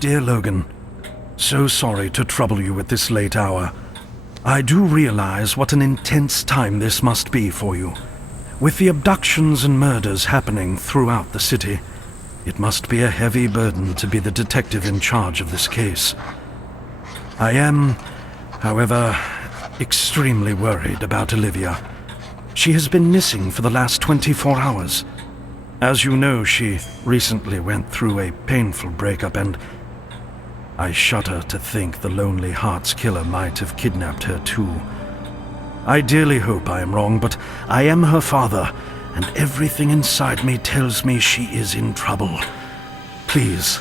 Dear Logan, so sorry to trouble you at this late hour. I do realize what an intense time this must be for you. With the abductions and murders happening throughout the city, it must be a heavy burden to be the detective in charge of this case. I am, however, extremely worried about Olivia. She has been missing for the last 24 hours. As you know, she recently went through a painful breakup, and I shudder to think the Lonely Hearts killer might have kidnapped her too. I dearly hope I am wrong, but I am her father, and everything inside me tells me she is in trouble. Please,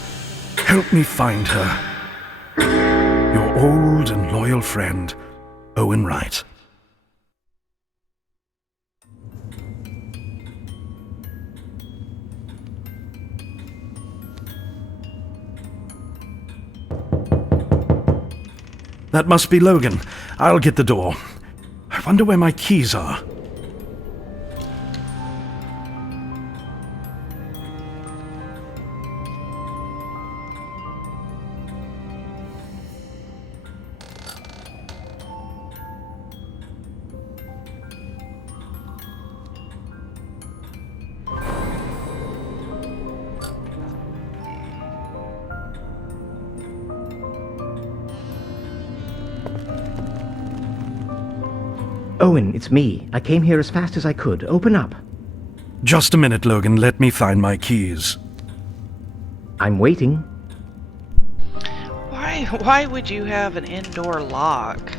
help me find her. Your old and loyal friend, Owen Wright. That must be Logan. I'll get the door. I wonder where my keys are. Owen, it's me. I came here as fast as I could. Open up. Just a minute, Logan. Let me find my keys. I'm waiting. Why would you have an indoor lock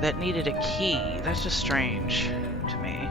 that needed a key? That's just strange to me.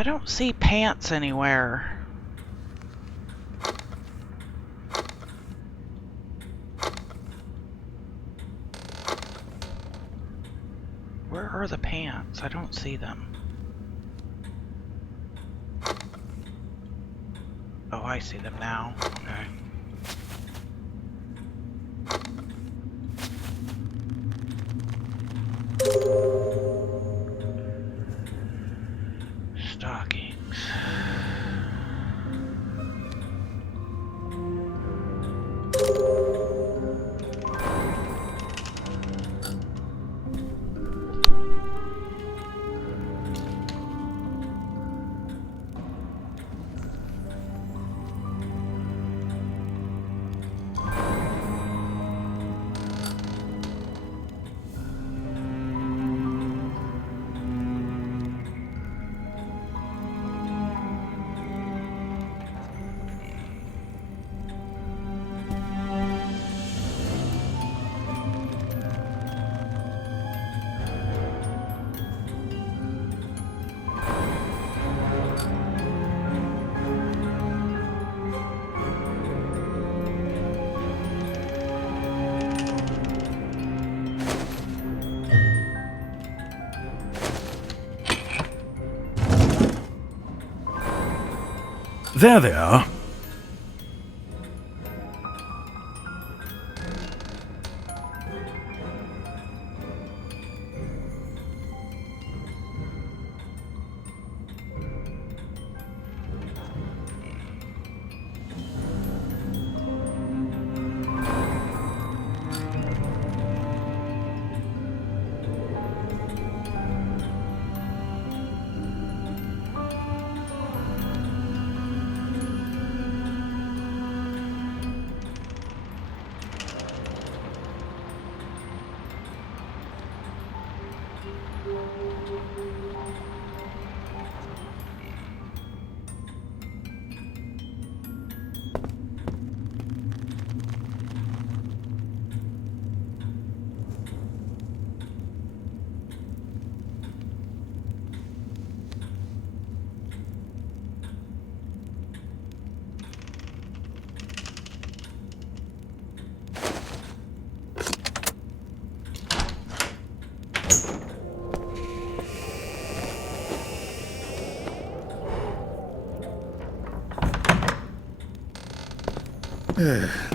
I don't see pants anywhere. Where are the pants? I don't see them. Oh, I see them now. Okay. Stockings. There they are.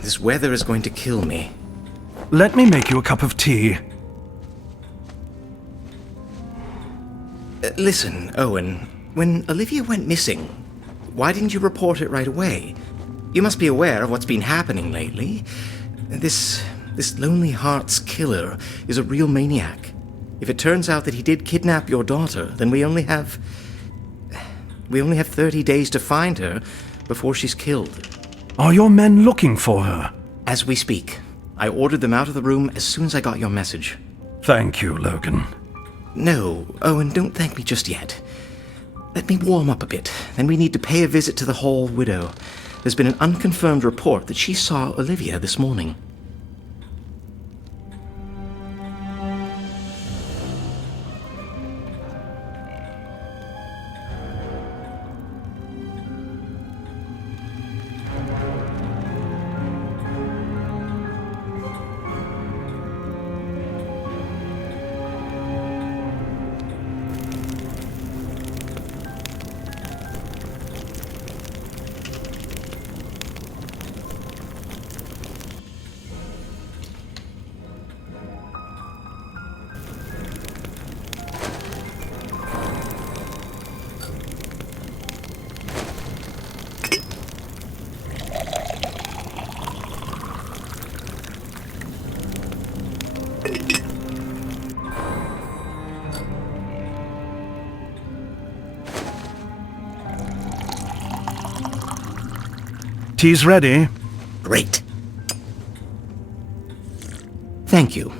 This weather is going to kill me. Let me make you a cup of tea. Listen, Owen, when Olivia went missing, why didn't you report it right away? You must be aware of what's been happening lately. This Lonely Hearts killer is a real maniac. If it turns out that he did kidnap your daughter, then we only have 30 days to find her before she's killed. Are your men looking for her? As we speak. I ordered them out of the room as soon as I got your message. Thank you, Logan. No, Owen, don't thank me just yet. Let me warm up a bit. Then we need to pay a visit to the Hall widow. There's been an unconfirmed report that she saw Olivia this morning. Tea's ready. Great. Thank you.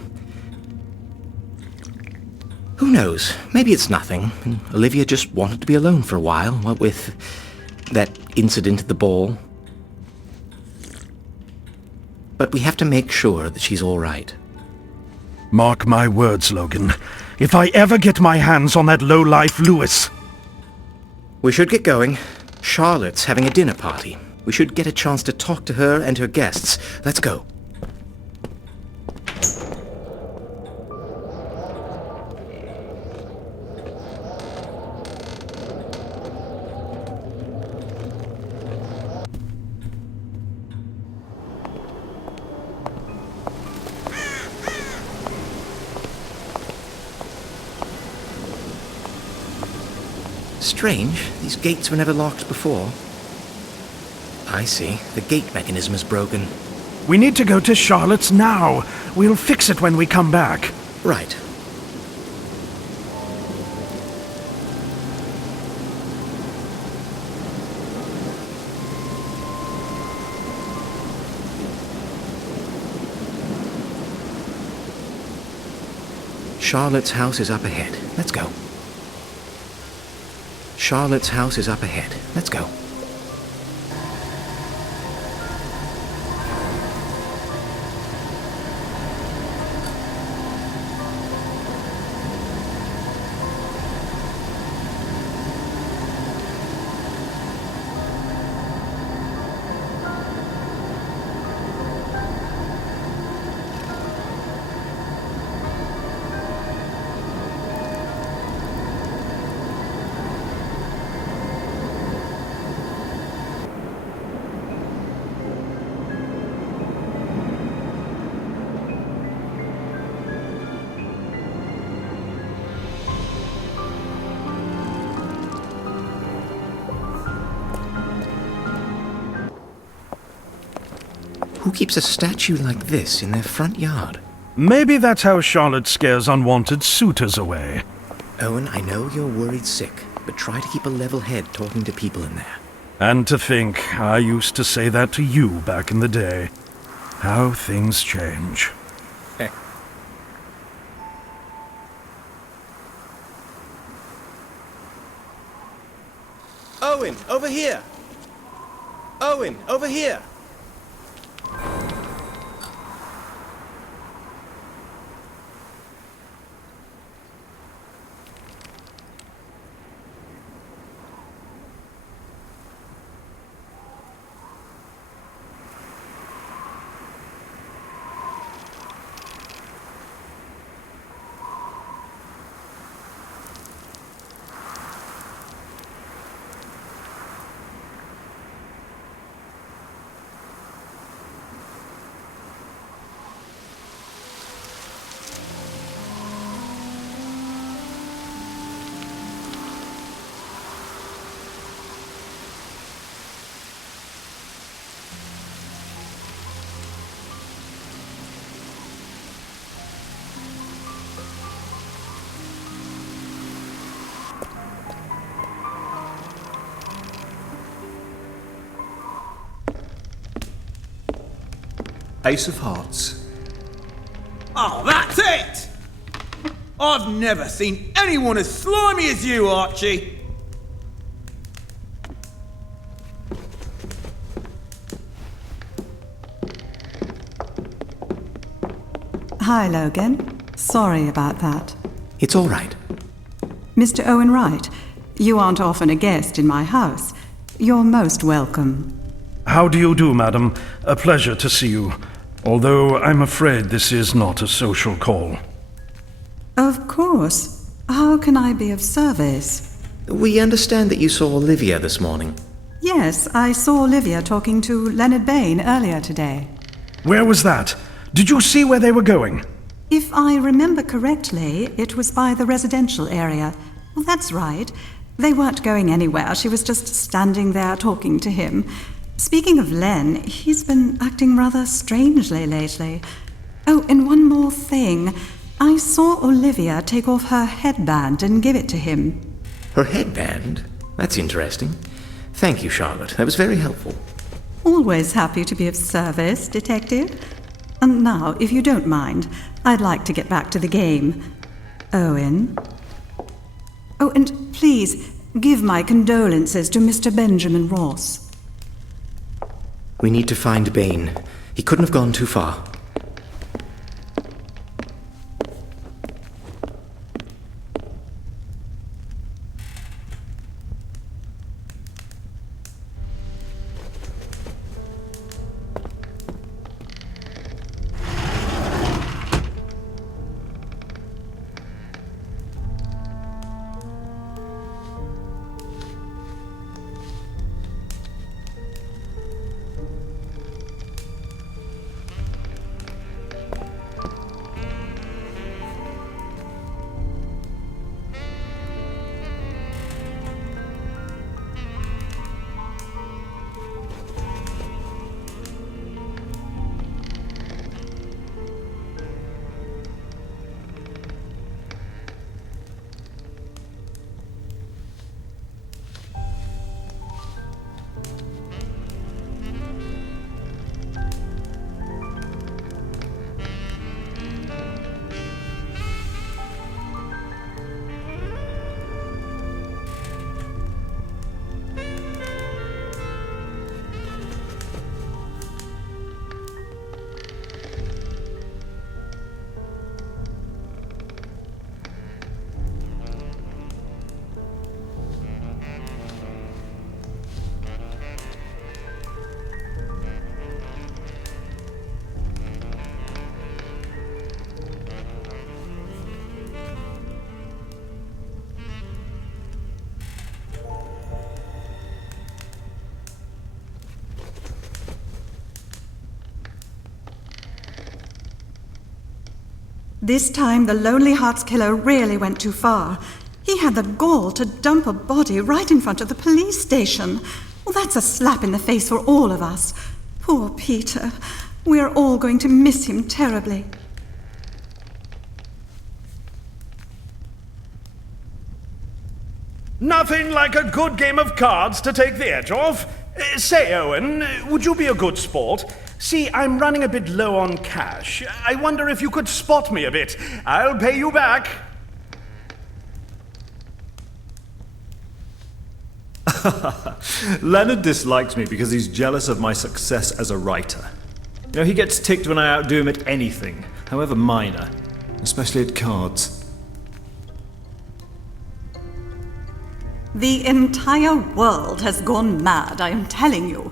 Who knows? Maybe it's nothing. And Olivia just wanted to be alone for a while, what with that incident at the ball. But we have to make sure that she's all right. Mark my words, Logan. If I ever get my hands on that lowlife Lewis... We should get going. Charlotte's having a dinner party. We should get a chance to talk to her and her guests. Let's go. Strange, these gates were never locked before. I see, the gate mechanism is broken. We need to go to Charlotte's now. We'll fix it when we come back. Right. Charlotte's house is up ahead. Let's go. Charlotte's house is up ahead. Let's go. Who keeps a statue like this in their front yard? Maybe that's how Charlotte scares unwanted suitors away. Owen, I know you're worried sick, but try to keep a level head talking to people in there. And to think I used to say that to you back in the day. How things change. Owen, over here! Owen, over here! Ace of Hearts. Oh, that's it! I've never seen anyone as slimy as you, Archie. Hi, Logan. Sorry about that. It's all right. Mr. Owen Wright, you aren't often a guest in my house. You're most welcome. How do you do, madam? A pleasure to see you. Although I'm afraid this is not a social call. Of course. How can I be of service? We understand that you saw Olivia this morning. Yes, I saw Olivia talking to Leonard Bain earlier today. Where was that? Did you see where they were going? If I remember correctly, it was by the residential area. Well, that's right. They weren't going anywhere. She was just standing there talking to him. Speaking of Len, he's been acting rather strangely lately. Oh, and one more thing. I saw Olivia take off her headband and give it to him. Her headband? That's interesting. Thank you, Charlotte. That was very helpful. Always happy to be of service, Detective. And now, if you don't mind, I'd like to get back to the game. Owen? Oh, and please, give my condolences to Mr. Benjamin Ross. We need to find Bain. He couldn't have gone too far. This time, the Lonely Hearts killer really went too far. He had the gall to dump a body right in front of the police station. Well, that's a slap in the face for all of us. Poor Peter. We're all going to miss him terribly. Nothing like a good game of cards to take the edge off. Say, Owen, would you be a good sport? See, I'm running a bit low on cash. I wonder if you could spot me a bit. I'll pay you back. Leonard dislikes me because he's jealous of my success as a writer. You know, he gets ticked when I outdo him at anything, however minor, especially at cards. The entire world has gone mad, I am telling you.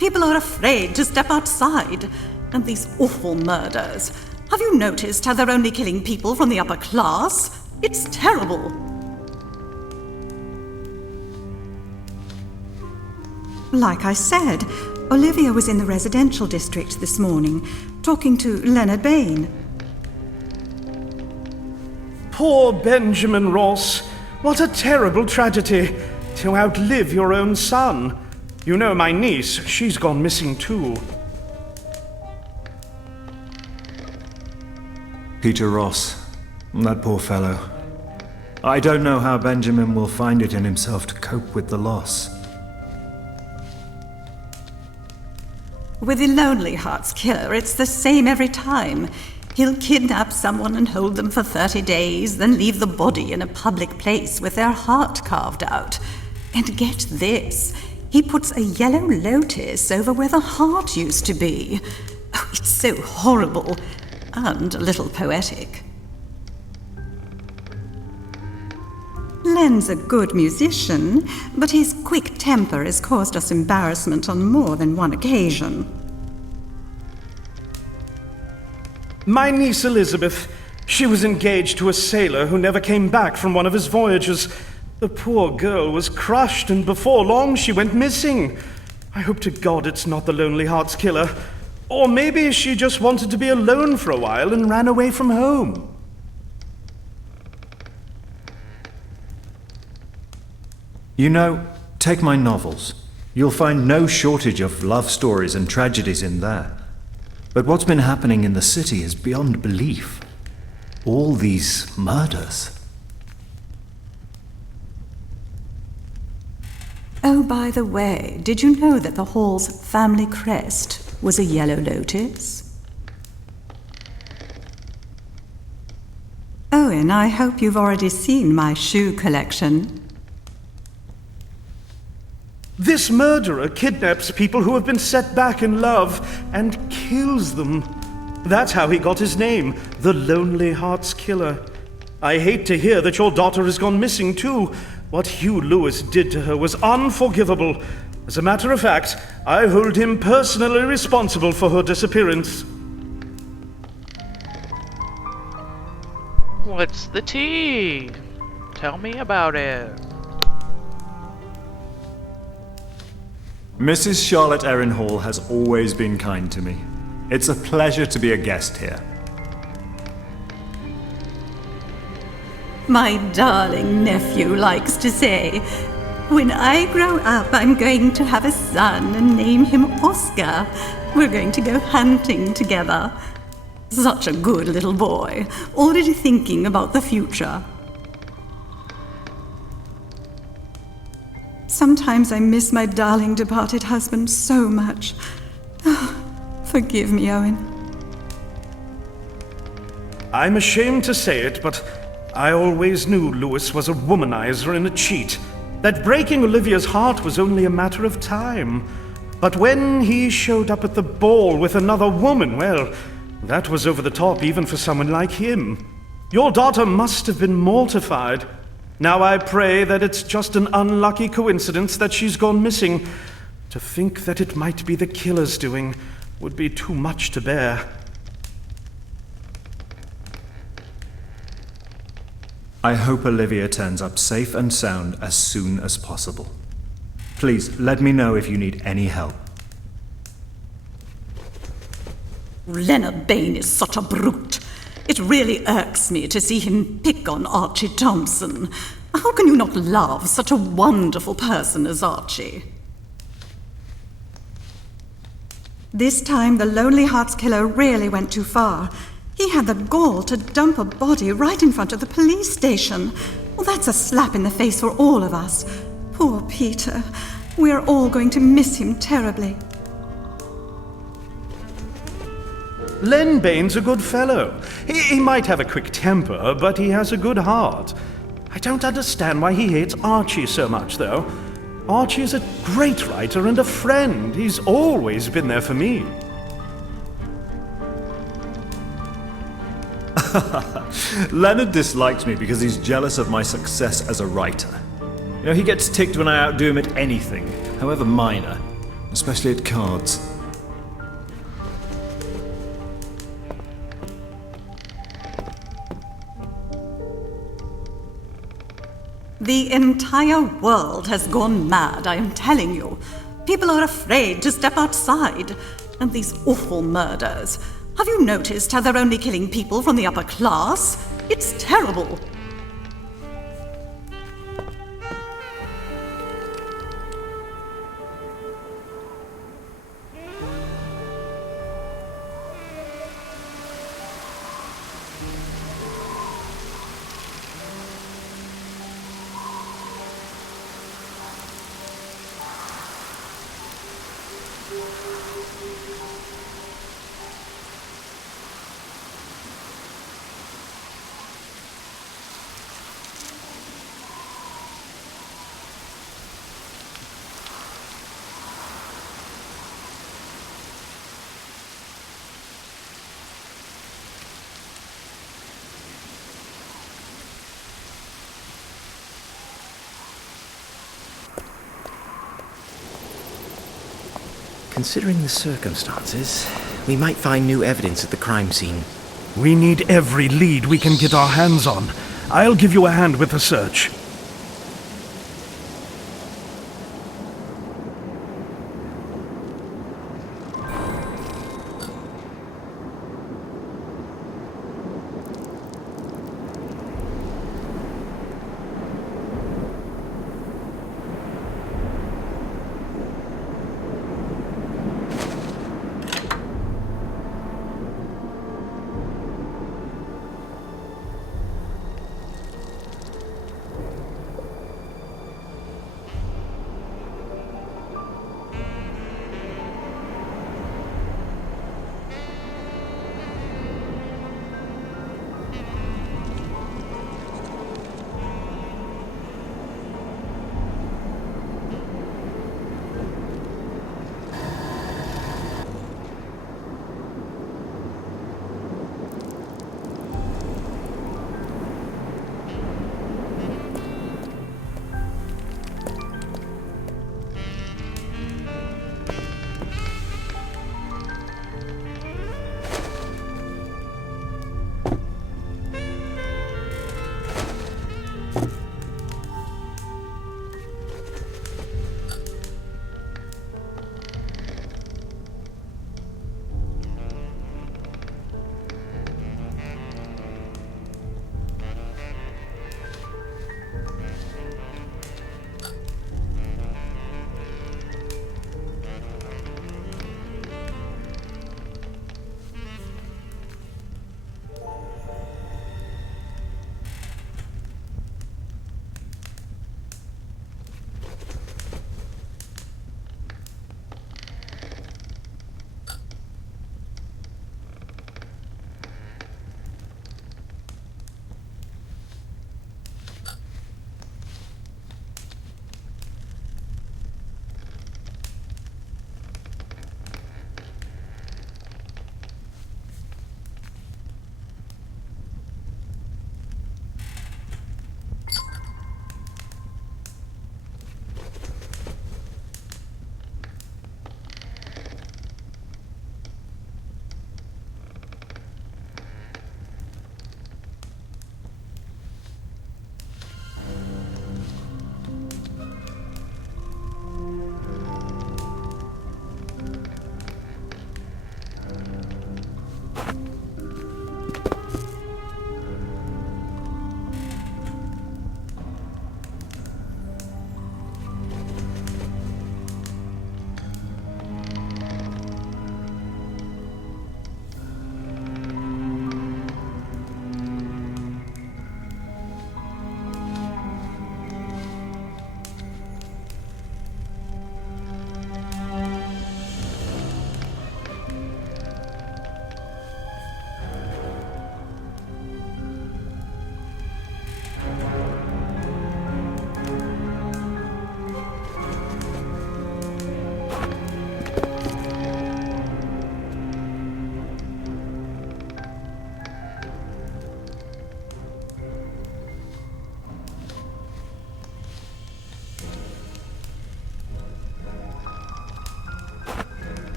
People are afraid to step outside. And these awful murders. Have you noticed how they're only killing people from the upper class? It's terrible. Like I said, Olivia was in the residential district this morning, talking to Leonard Bain. Poor Benjamin Ross. What a terrible tragedy. To outlive your own son. You know my niece, she's gone missing too. Peter Ross. That poor fellow. I don't know how Benjamin will find it in himself to cope with the loss. With the Lonely Hearts killer, it's the same every time. He'll kidnap someone and hold them for 30 days, then leave the body in a public place with their heart carved out. And get this, he puts a yellow lotus over where the heart used to be. Oh, it's so horrible, and a little poetic. Len's a good musician, but his quick temper has caused us embarrassment on more than one occasion. My niece Elizabeth, she was engaged to a sailor who never came back from one of his voyages. The poor girl was crushed, and before long she went missing. I hope to God it's not the Lonely Hearts killer. Or maybe she just wanted to be alone for a while and ran away from home. You know, take my novels. You'll find no shortage of love stories and tragedies in there. But what's been happening in the city is beyond belief. All these murders. Oh, by the way, did you know that the Hall's family crest was a yellow lotus? Owen, I hope you've already seen my shoe collection. This murderer kidnaps people who have been set back in love and kills them. That's how he got his name, the Lonely Hearts Killer. I hate to hear that your daughter has gone missing too. What Hugh Lewis did to her was unforgivable. As a matter of fact, I hold him personally responsible for her disappearance. What's the tea? Tell me about it. Mrs. Charlotte Erin Hall has always been kind to me. It's a pleasure to be a guest here. My darling nephew likes to say, when I grow up, I'm going to have a son and name him Oscar. We're going to go hunting together. Such a good little boy, already thinking about the future. Sometimes I miss my darling departed husband so much. Forgive me, Owen. I'm ashamed to say it, but I always knew Lewis was a womanizer and a cheat. That breaking Olivia's heart was only a matter of time. But when he showed up at the ball with another woman, well, that was over the top even for someone like him. Your daughter must have been mortified. Now I pray that it's just an unlucky coincidence that she's gone missing. To think that it might be the killer's doing would be too much to bear. I hope Olivia turns up safe and sound as soon as possible. Please, let me know if you need any help. Leonard Bain is such a brute. It really irks me to see him pick on Archie Thompson. How can you not love such a wonderful person as Archie? This time, the Lonely Hearts killer really went too far. He had the gall to dump a body right in front of the police station. Well, that's a slap in the face for all of us. Poor Peter. We're all going to miss him terribly. Len Bain's a good fellow. He might have a quick temper, but he has a good heart. I don't understand why he hates Archie so much, though. Archie is a great writer and a friend. He's always been there for me. Leonard dislikes me because he's jealous of my success as a writer. You know, he gets ticked when I outdo him at anything, however minor, especially at cards. The entire world has gone mad, I am telling you. People are afraid to step outside. And these awful murders. Have you noticed how they're only killing people from the upper class? It's terrible. Considering the circumstances, we might find new evidence at the crime scene. We need every lead we can get our hands on. I'll give you a hand with the search.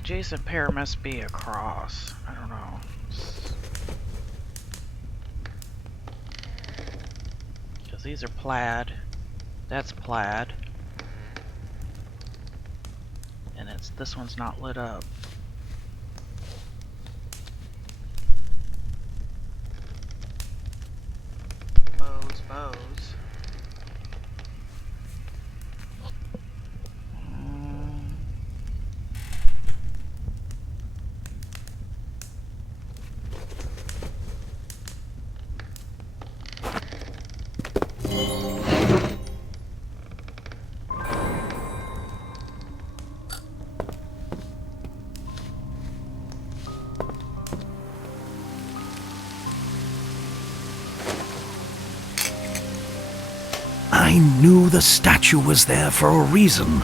adjacent pair must be across. I don't know. Because these are plaid. That's plaid. And this one's not lit up. Bows. I knew the statue was there for a reason.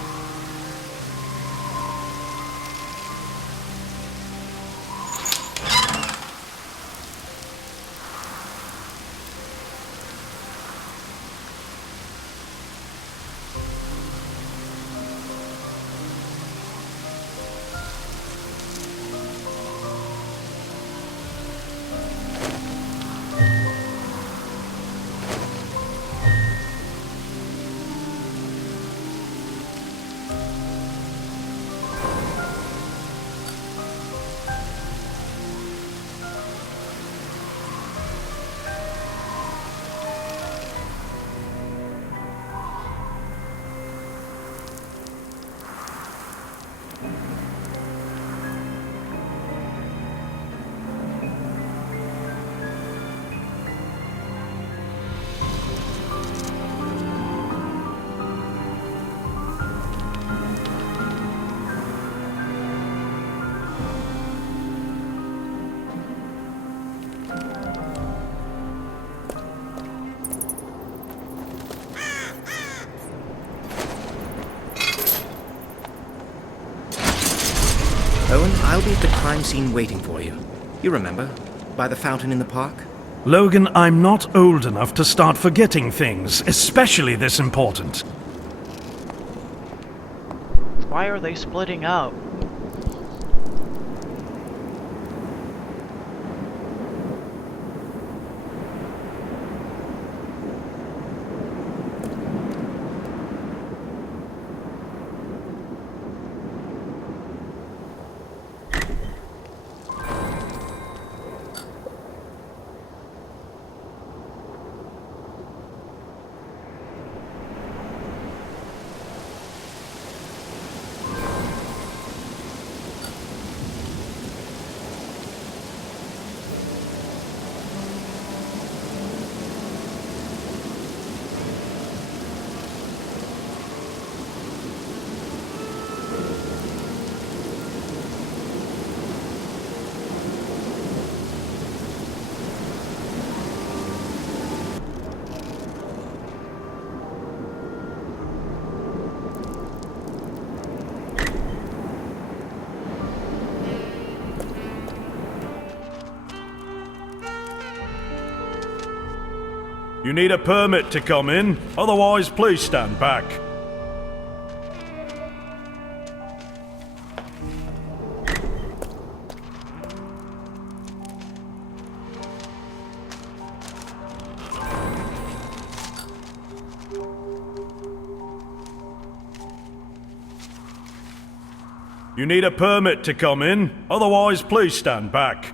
Owen, I'll be at the crime scene waiting for you. You remember? By the fountain in the park? Logan, I'm not old enough to start forgetting things, especially this important. Why are they splitting up? You need a permit to come in, otherwise please stand back. You need a permit to come in, otherwise please stand back.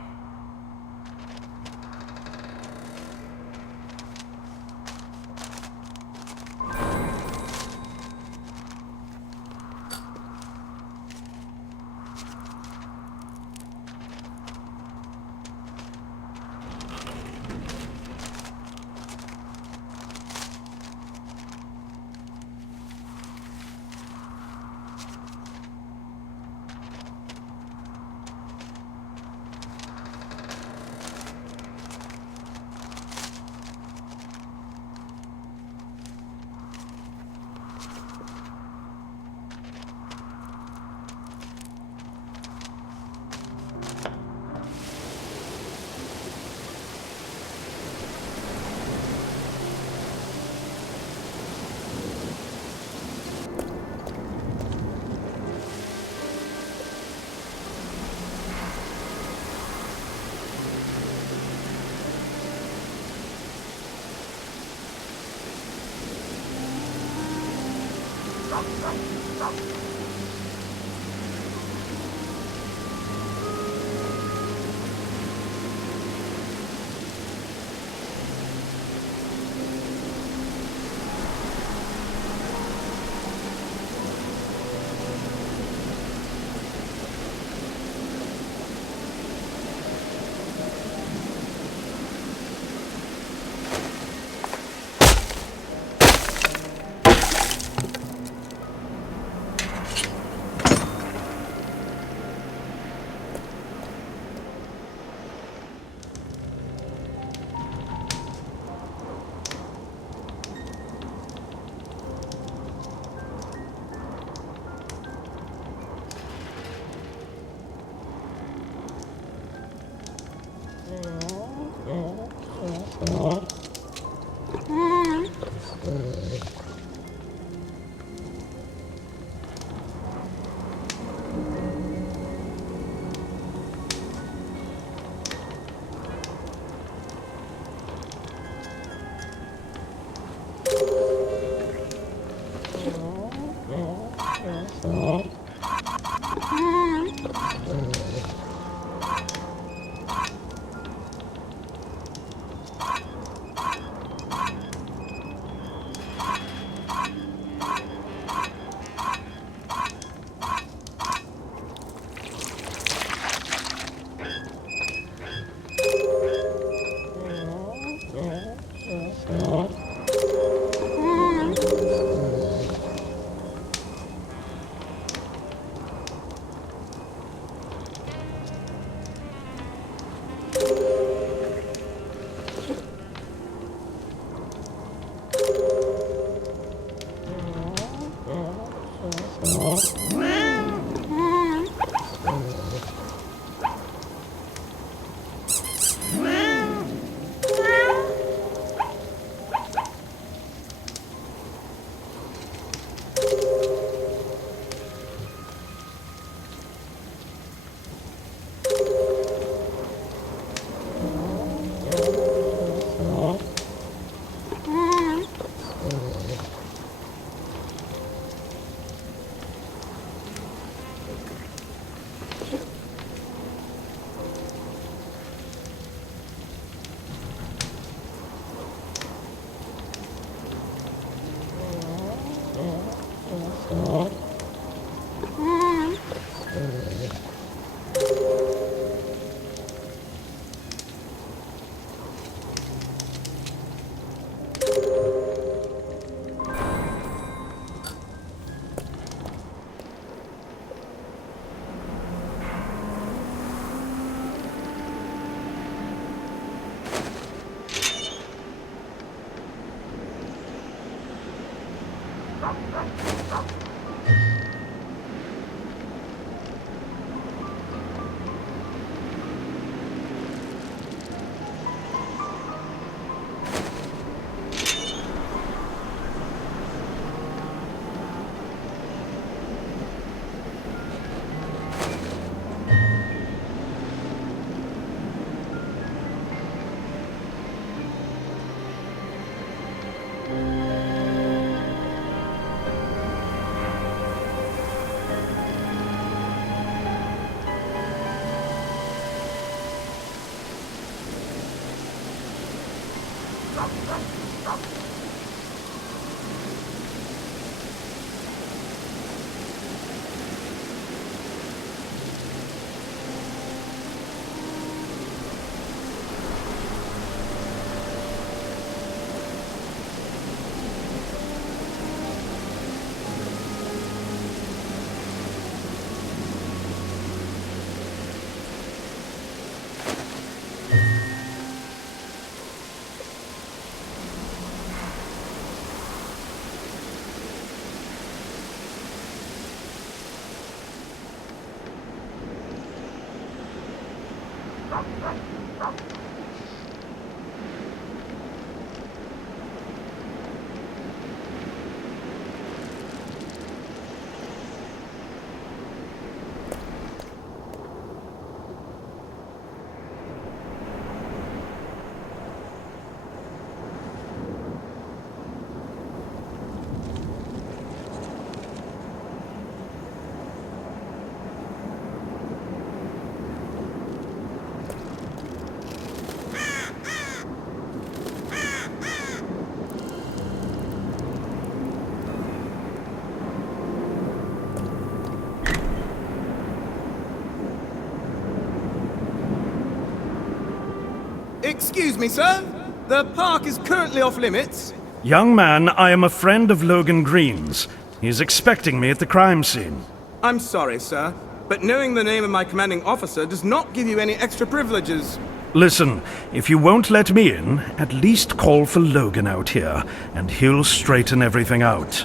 Excuse me, sir. The park is currently off limits. Young man, I am a friend of Logan Green's. He is expecting me at the crime scene. I'm sorry, sir, but knowing the name of my commanding officer does not give you any extra privileges. Listen, if you won't let me in, at least call for Logan out here, and he'll straighten everything out.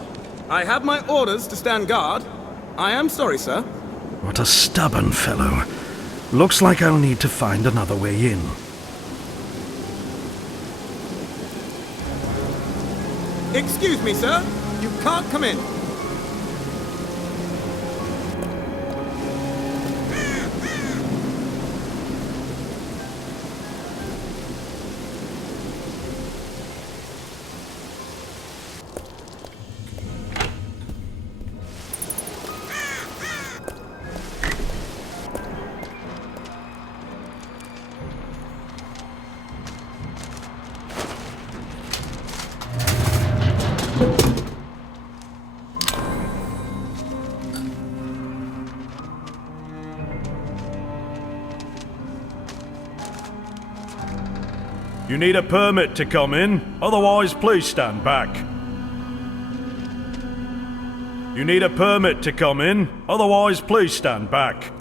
I have my orders to stand guard. I am sorry, sir. What a stubborn fellow. Looks like I'll need to find another way in. Excuse me, sir. You can't come in. You need a permit to come in, otherwise please stand back. You need a permit to come in, otherwise please stand back.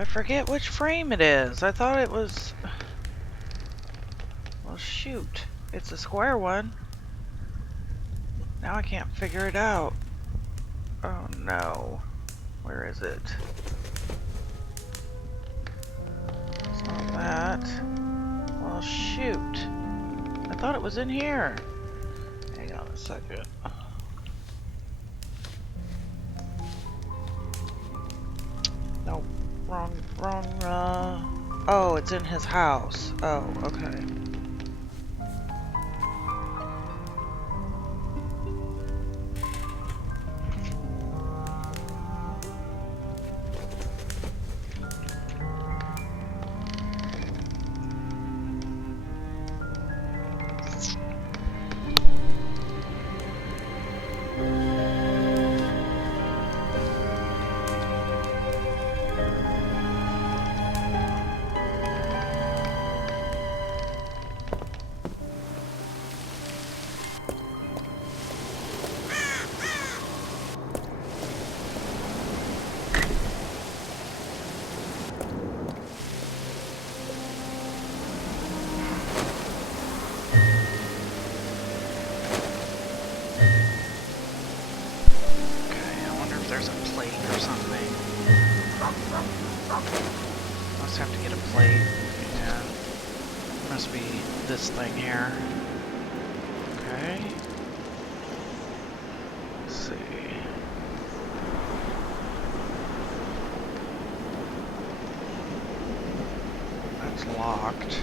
I forget which frame it is. I thought it was... Well, shoot. It's a square one. Now I can't figure it out. Oh no. Where is it? It's not that. Well, shoot. I thought it was in here. Hang on a second. Nope. Wrong, oh, it's in his house. Oh, okay. plate or something. Must have to get a plate. Yeah. Must be this thing here. Okay. Let's see. That's locked.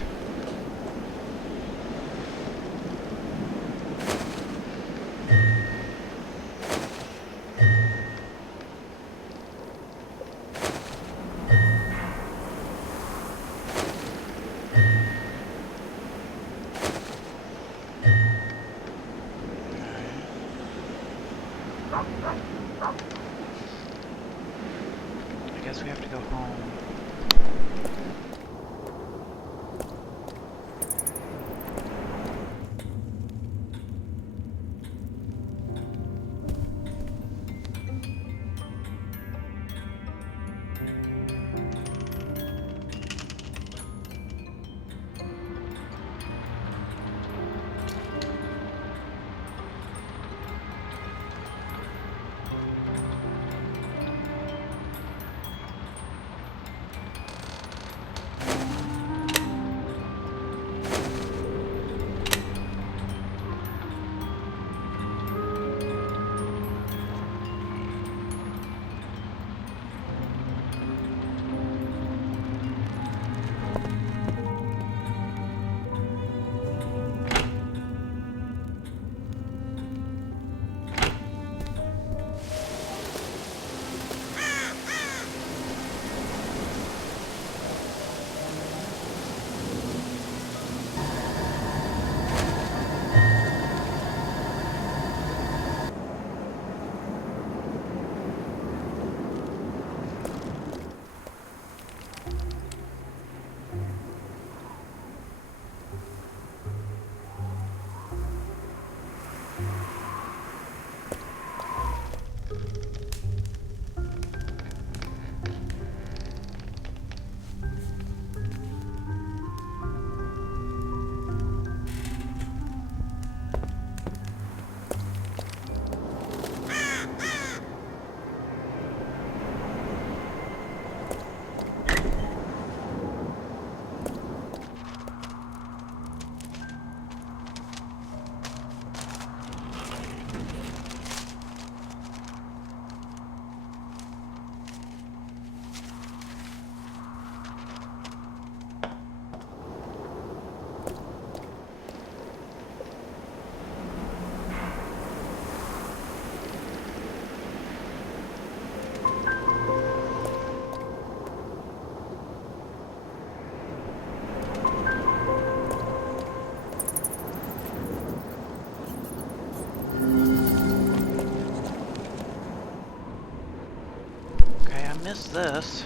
I guess we have to go home. Missed this.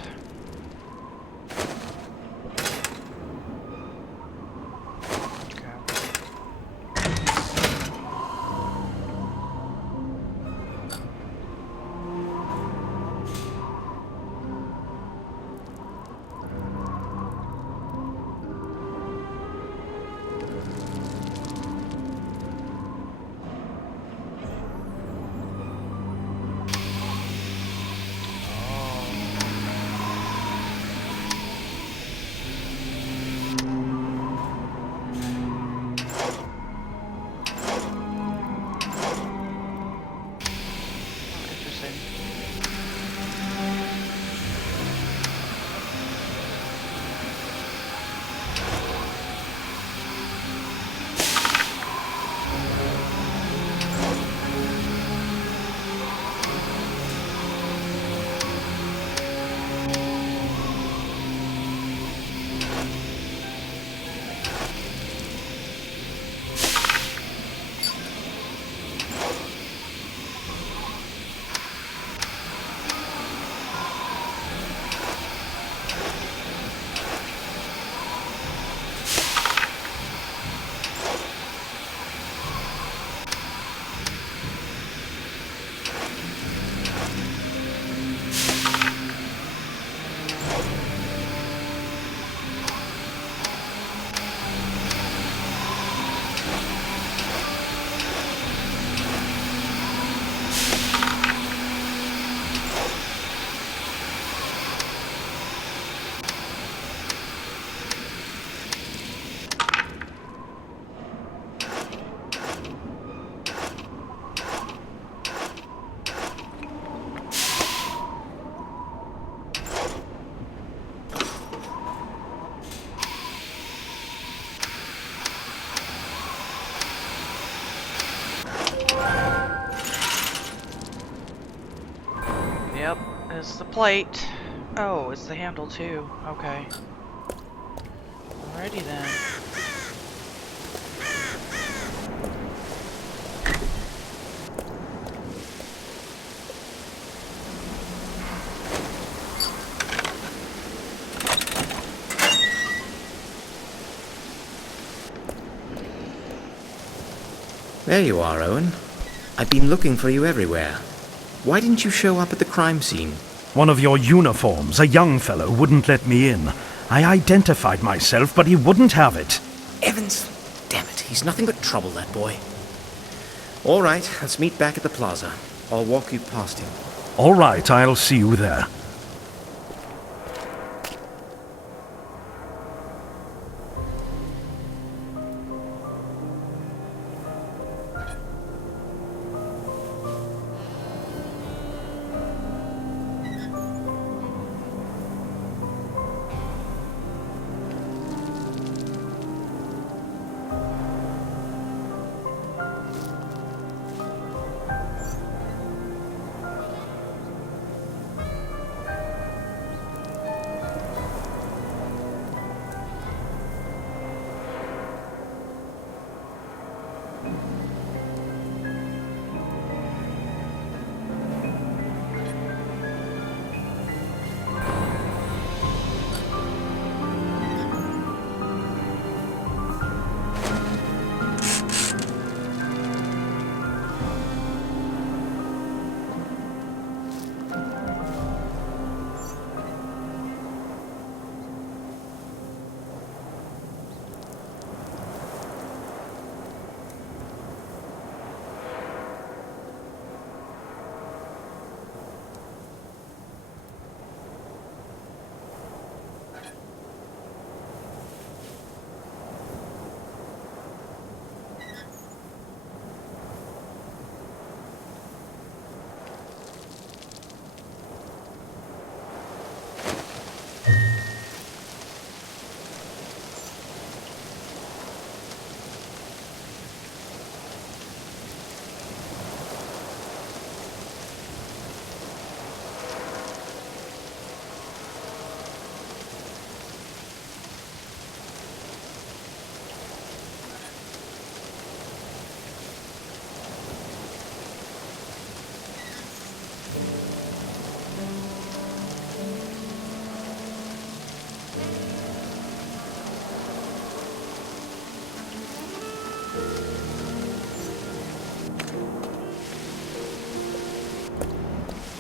is the plate. Oh, it's the handle too. Okay. Alrighty then. There you are, Owen. I've been looking for you everywhere. Why didn't you show up at the crime scene? One of your uniforms, a young fellow, wouldn't let me in. I identified myself, but he wouldn't have it. Evans! Damn it, he's nothing but trouble, that boy. All right, let's meet back at the plaza. I'll walk you past him. All right, I'll see you there.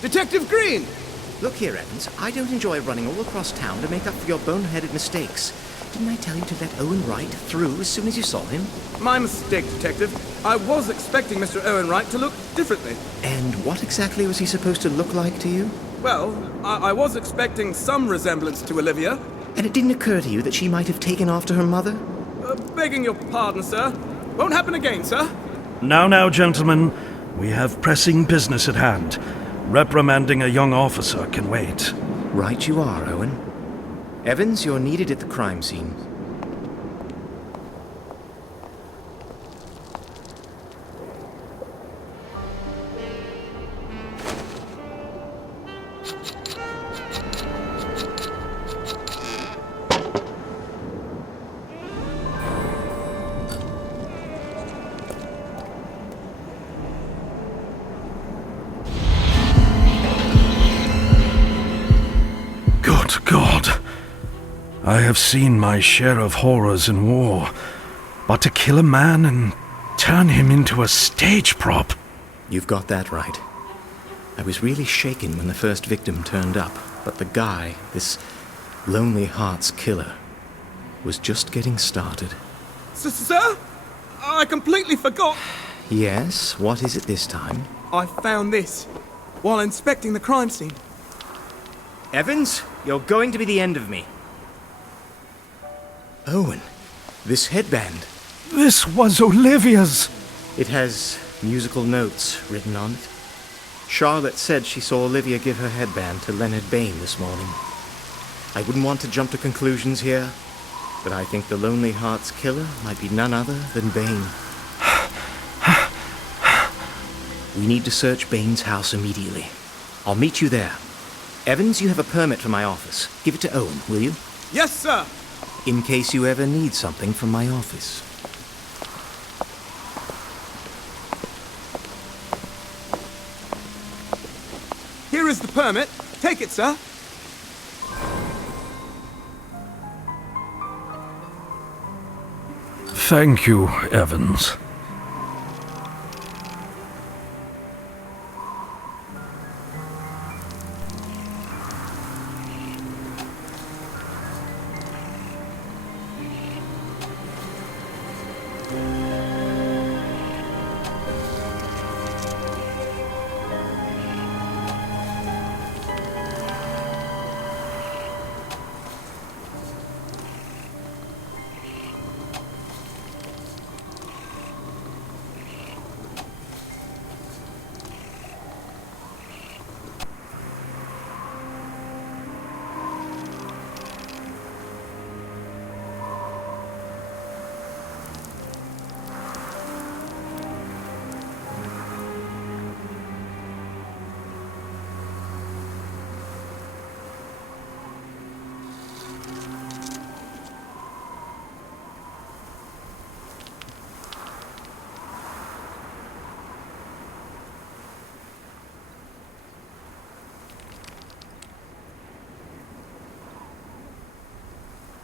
Detective Green! Look here, Evans. I don't enjoy running all across town to make up for your boneheaded mistakes. Didn't I tell you to let Owen Wright through as soon as you saw him? My mistake, Detective. I was expecting Mr. Owen Wright to look differently. And what exactly was he supposed to look like to you? Well, I was expecting some resemblance to Olivia. And it didn't occur to you that she might have taken after her mother? Begging your pardon, sir. Won't happen again, sir. Now, gentlemen, we have pressing business at hand. Reprimanding a young officer can wait. Right you are, Owen. Evans, you're needed at the crime scene. Good God. I have seen my share of horrors in war, but to kill a man and turn him into a stage prop. You've got that right. I was really shaken when the first victim turned up, but the guy, this Lonely Hearts killer, was just getting started. Sir? I completely forgot. Yes, what is it this time? I found this while inspecting the crime scene. Evans, you're going to be the end of me. Owen, this headband. This was Olivia's. It has musical notes written on it. Charlotte said she saw Olivia give her headband to Leonard Bain this morning. I wouldn't want to jump to conclusions here, but I think the Lonely Hearts killer might be none other than Bain. We need to search Bain's house immediately. I'll meet you there. Evans, you have a permit from my office. Give it to Owen, will you? Yes, sir. In case you ever need something from my office. Here is the permit. Take it, sir. Thank you, Evans.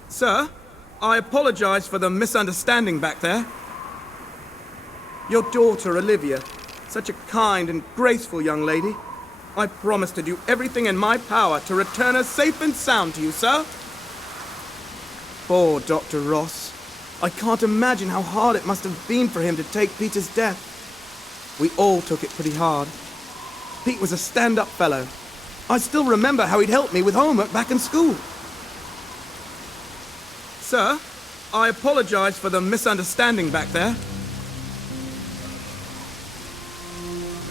Sir, I apologize for the misunderstanding back there. Your daughter, Olivia, such a kind and graceful young lady. I promise to do everything in my power to return her safe and sound to you, sir. Poor Dr. Ross. I can't imagine how hard it must have been for him to take Peter's death. We all took it pretty hard. Pete was a stand-up fellow. I still remember how he'd helped me with homework back in school. Sir, I apologize for the misunderstanding back there.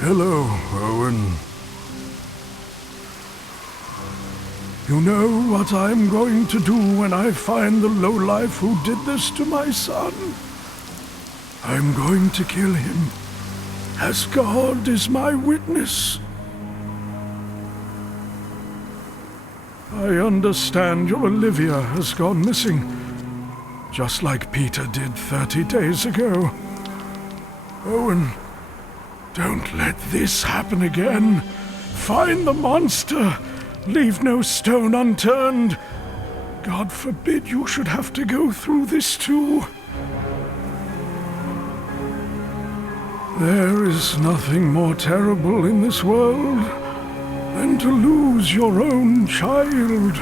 Hello, Owen. You know what I'm going to do when I find the lowlife who did this to my son? I'm going to kill him, as God is my witness. I understand your Olivia has gone missing, just like Peter did 30 days ago. Owen, don't let this happen again. Find the monster. Leave no stone unturned. God forbid you should have to go through this too. There is nothing more terrible in this world than to lose your own child.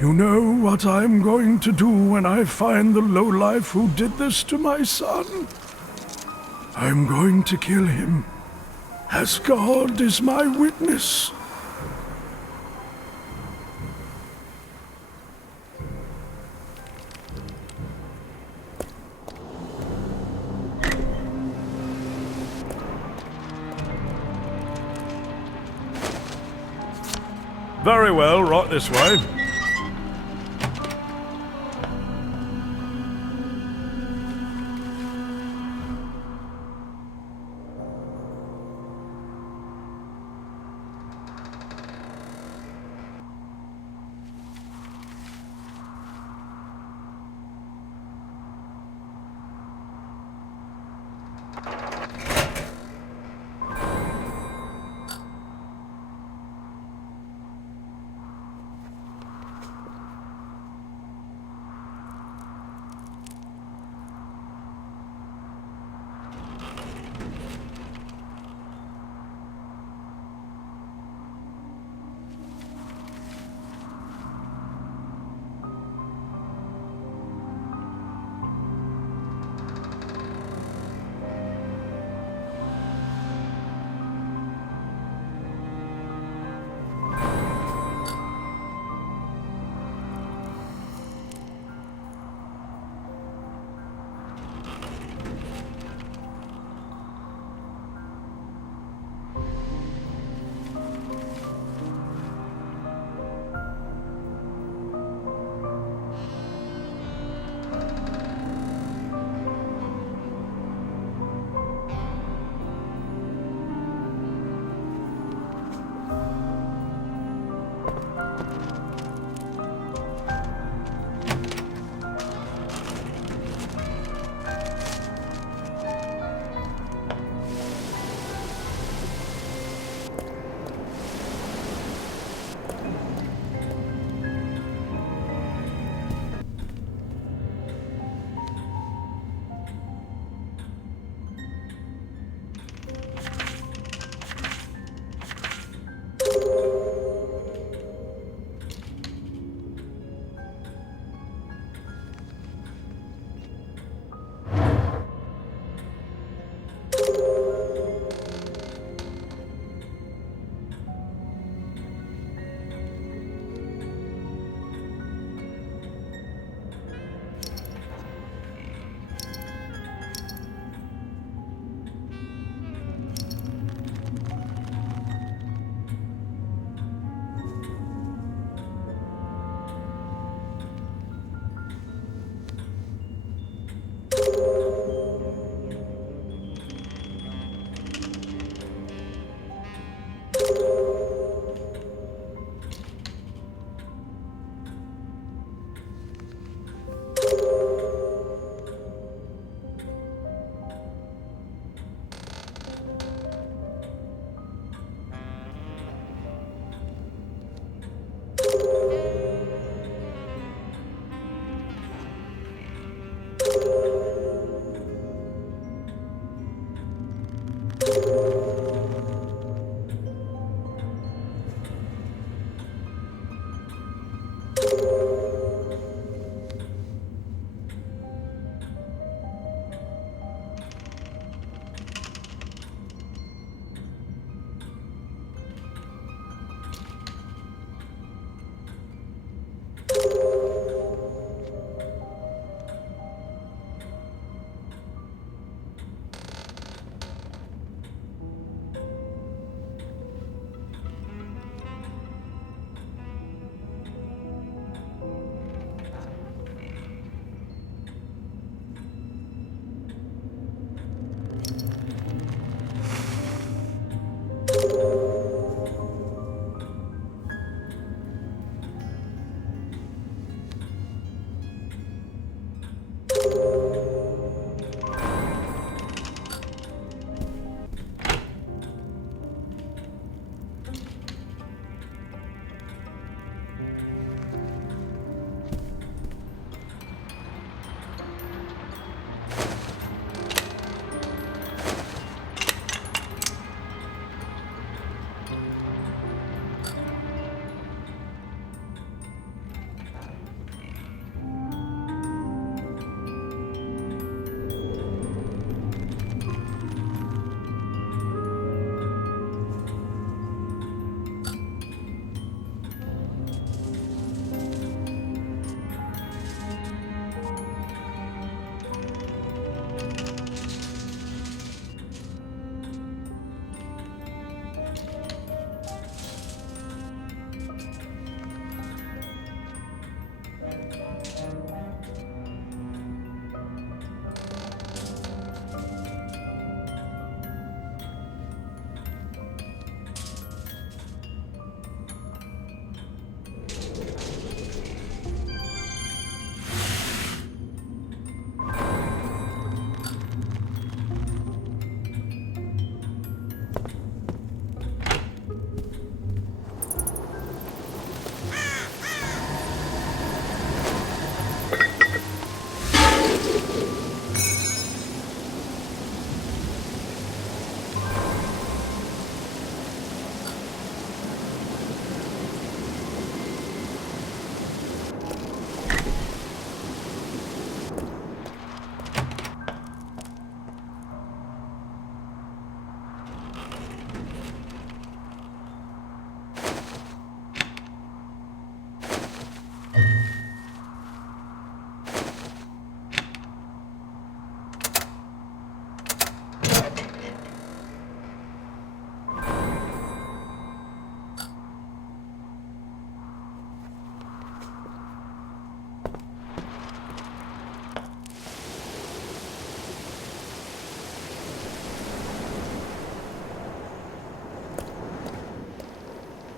You know what I'm going to do when I find the lowlife who did this to my son? I'm going to kill him, as God is my witness. Very well, right this way.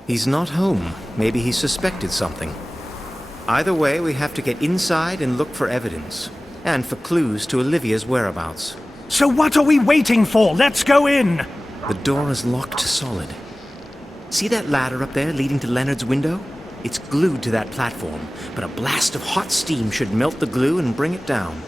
He's not home. Maybe he suspected something. Either way, we have to get inside and look for evidence. And for clues to Olivia's whereabouts. So what are we waiting for? Let's go in! The door is locked solid. See that ladder up there leading to Leonard's window? It's glued to that platform, but a blast of hot steam should melt the glue and bring it down.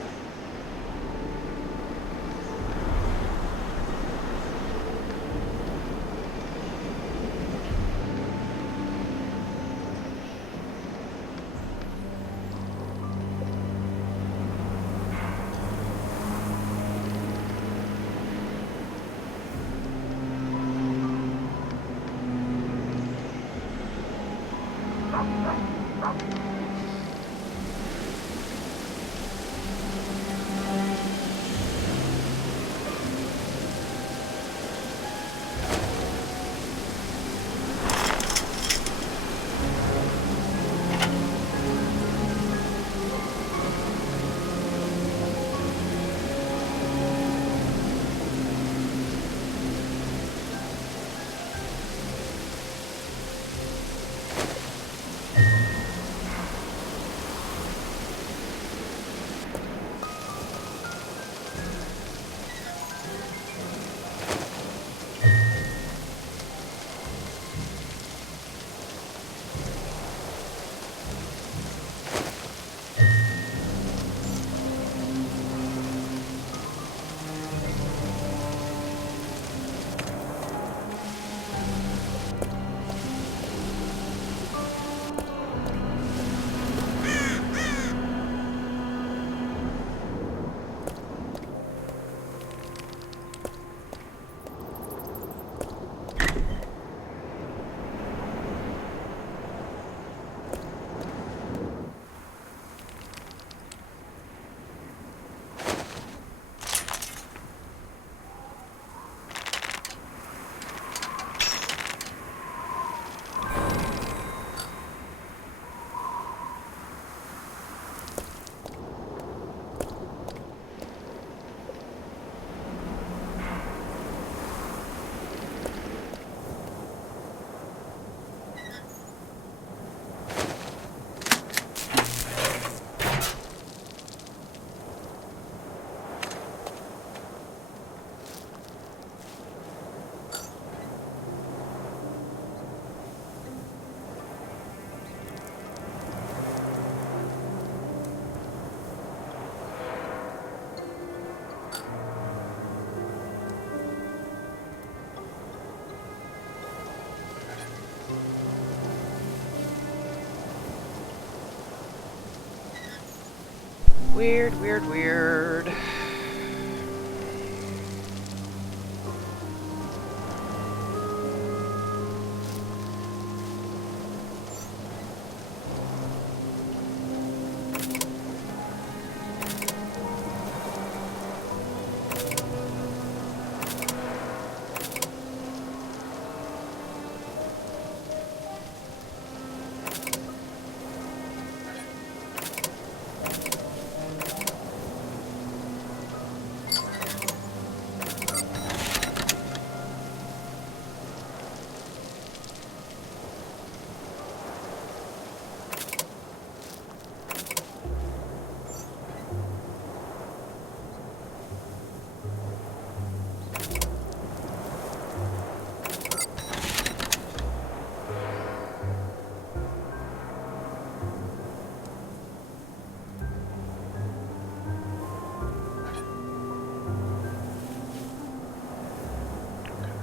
Weird, weird, weird.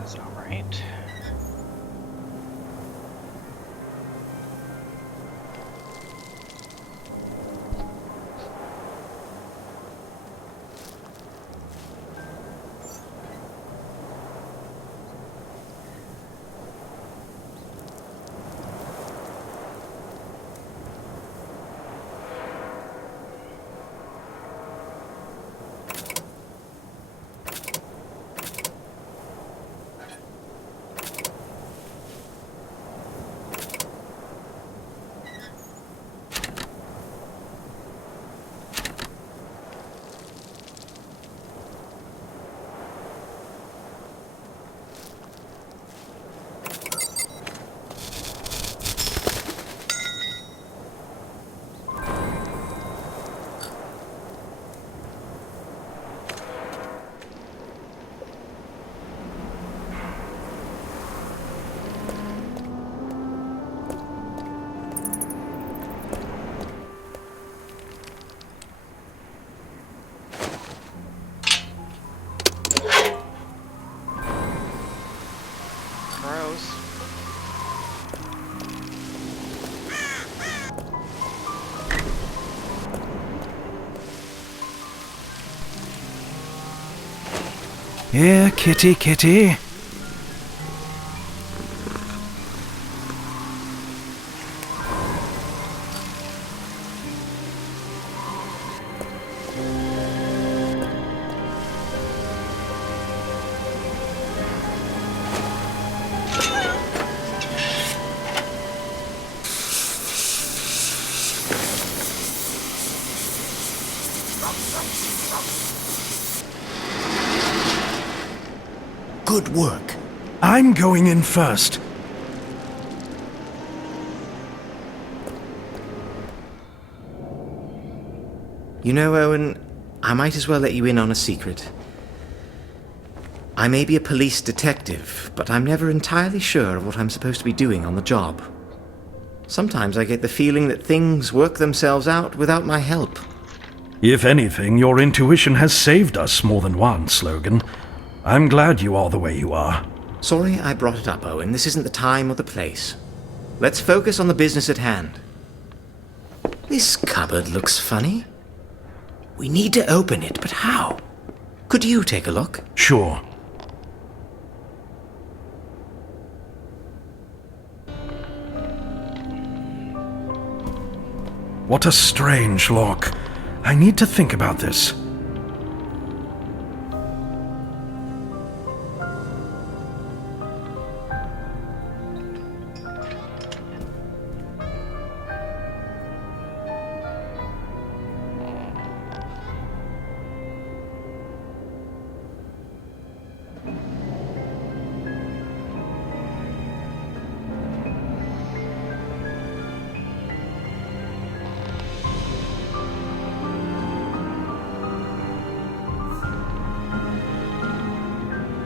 That's not right. Gross. Here, kitty, kitty. Good work. I'm going in first. You know, Owen, I might as well let you in on a secret. I may be a police detective, but I'm never entirely sure of what I'm supposed to be doing on the job. Sometimes I get the feeling that things work themselves out without my help. If anything, your intuition has saved us more than once, Logan. I'm glad you are the way you are. Sorry I brought it up, Owen. This isn't the time or the place. Let's focus on the business at hand. This cupboard looks funny. We need to open it, but how? Could you take a look? Sure. What a strange lock. I need to think about this.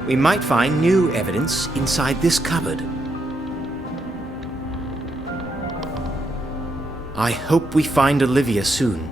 We might find new evidence inside this cupboard. I hope we find Olivia soon.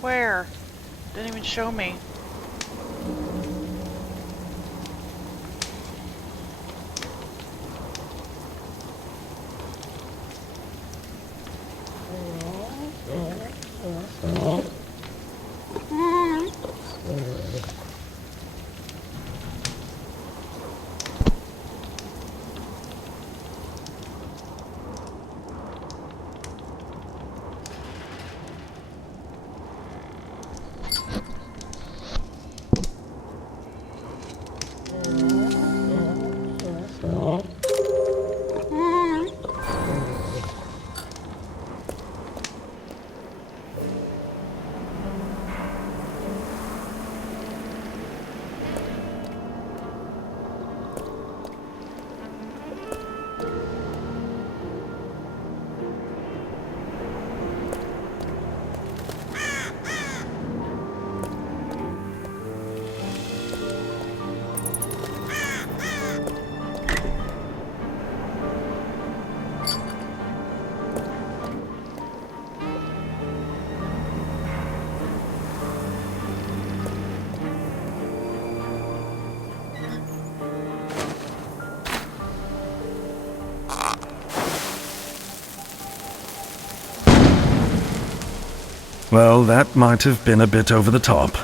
Where? Didn't even show me. Well, that might have been a bit over the top.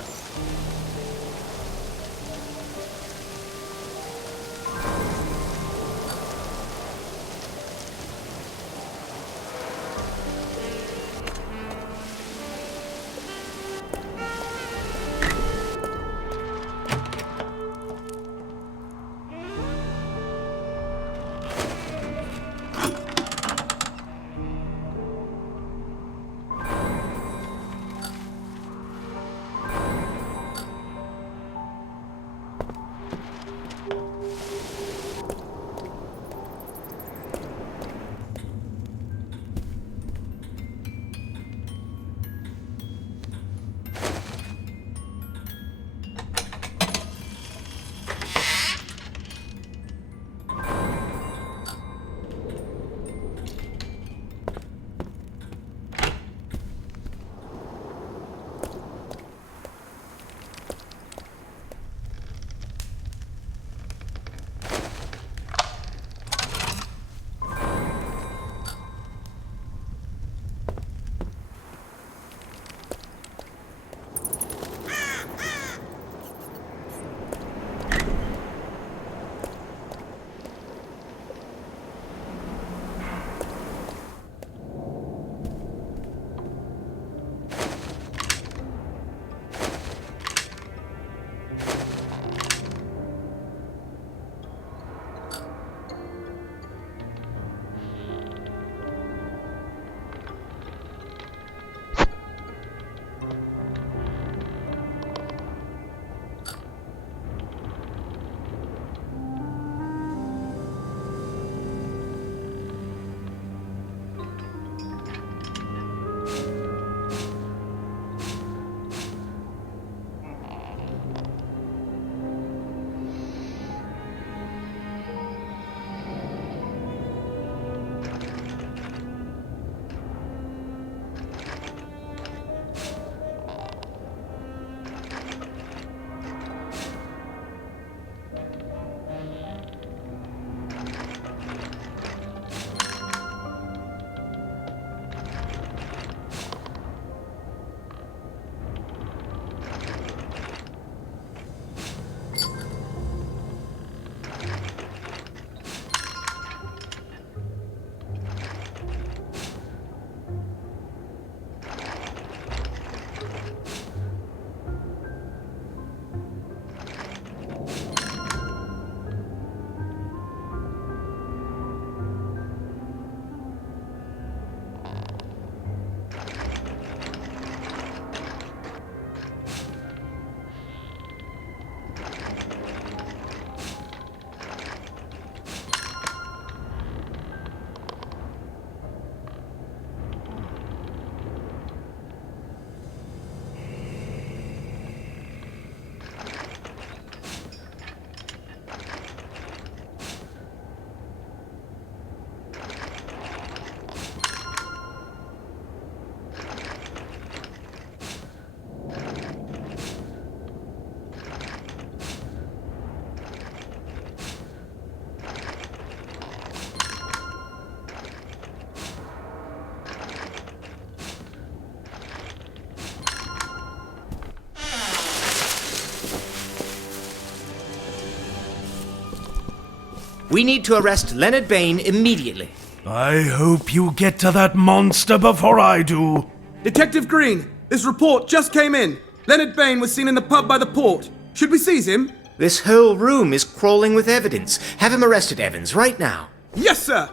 We need to arrest Leonard Bain immediately. I hope you get to that monster before I do. Detective Green, this report just came in. Leonard Bain was seen in the pub by the port. Should we seize him? This whole room is crawling with evidence. Have him arrested, Evans, right now. Yes, sir.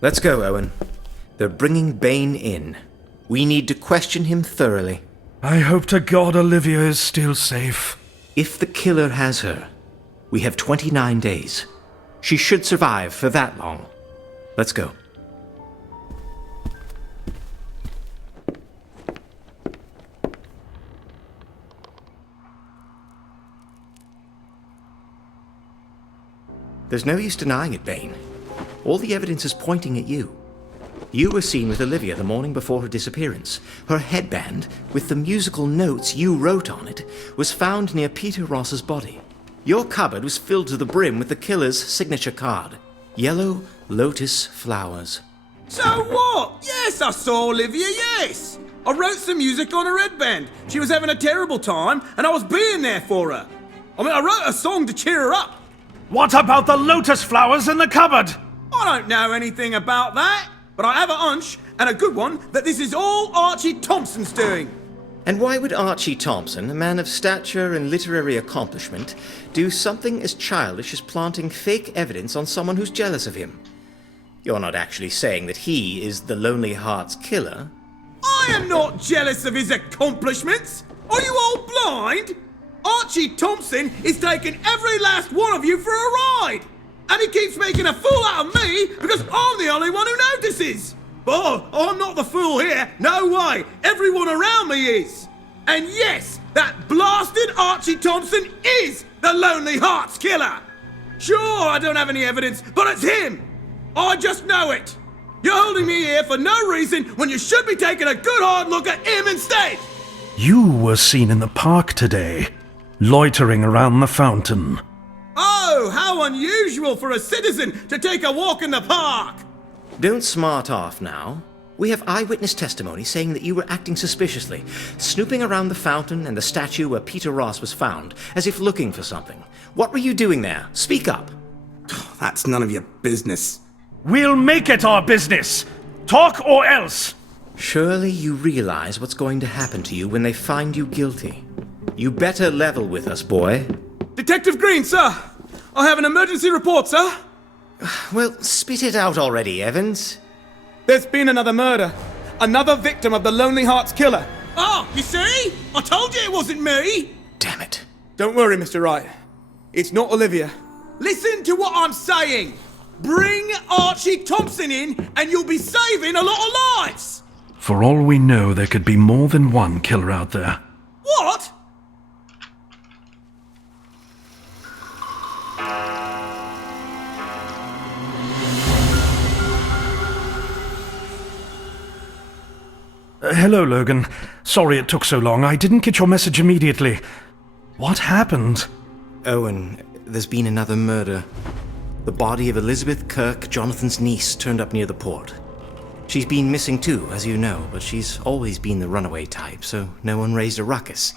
Let's go, Owen. They're bringing Bain in. We need to question him thoroughly. I hope to God Olivia is still safe. If the killer has her, we have 29 days. She should survive for that long. Let's go. There's no use denying it, Bain. All the evidence is pointing at you. You were seen with Olivia the morning before her disappearance. Her headband, with the musical notes you wrote on it, was found near Peter Ross's body. Your cupboard was filled to the brim with the killer's signature card. Yellow lotus flowers. So what? Yes, I saw Olivia, yes. I wrote some music on her headband. She was having a terrible time, and I was being there for her. I wrote a song to cheer her up. What about the lotus flowers in the cupboard? I don't know anything about that, but I have a hunch, and a good one, that this is all Archie Thompson's doing. And why would Archie Thompson, a man of stature and literary accomplishment, do something as childish as planting fake evidence on someone who's jealous of him? You're not actually saying that he is the Lonely Hearts killer? I am not jealous of his accomplishments. Are you all blind? Archie Thompson is taking every last one of you for a ride. And he keeps making a fool out of me because I'm the only one who notices. Oh, I'm not the fool here. No way. Everyone around me is. And yes, that blasted Archie Thompson is the Lonely Hearts killer. Sure, I don't have any evidence, but it's him. I just know it. You're holding me here for no reason when you should be taking a good hard look at him instead. You were seen in the park today, loitering around the fountain. Oh, how unusual for a citizen to take a walk in the park. Don't smart off now. We have eyewitness testimony saying that you were acting suspiciously, snooping around the fountain and the statue where Peter Ross was found, as if looking for something. What were you doing there? Speak up. That's none of your business. We'll make it our business. Talk or else. Surely you realize what's going to happen to you when they find you guilty. You better level with us, boy. Detective Green, sir. I have an emergency report, sir. Well, spit it out already, Evans. There's been another murder. Another victim of the Lonely Hearts killer. Oh, you see? I told you it wasn't me. Damn it. Don't worry, Mr. Wright. It's not Olivia. Listen to what I'm saying. Bring Archie Thompson in and you'll be saving a lot of lives. For all we know, there could be more than one killer out there. What? Hello, Logan. Sorry it took so long. I didn't get your message immediately. What happened? Owen, there's been another murder. The body of Elizabeth Kirk, Jonathan's niece, turned up near the port. She's been missing too, as you know, but she's always been the runaway type, so no one raised a ruckus.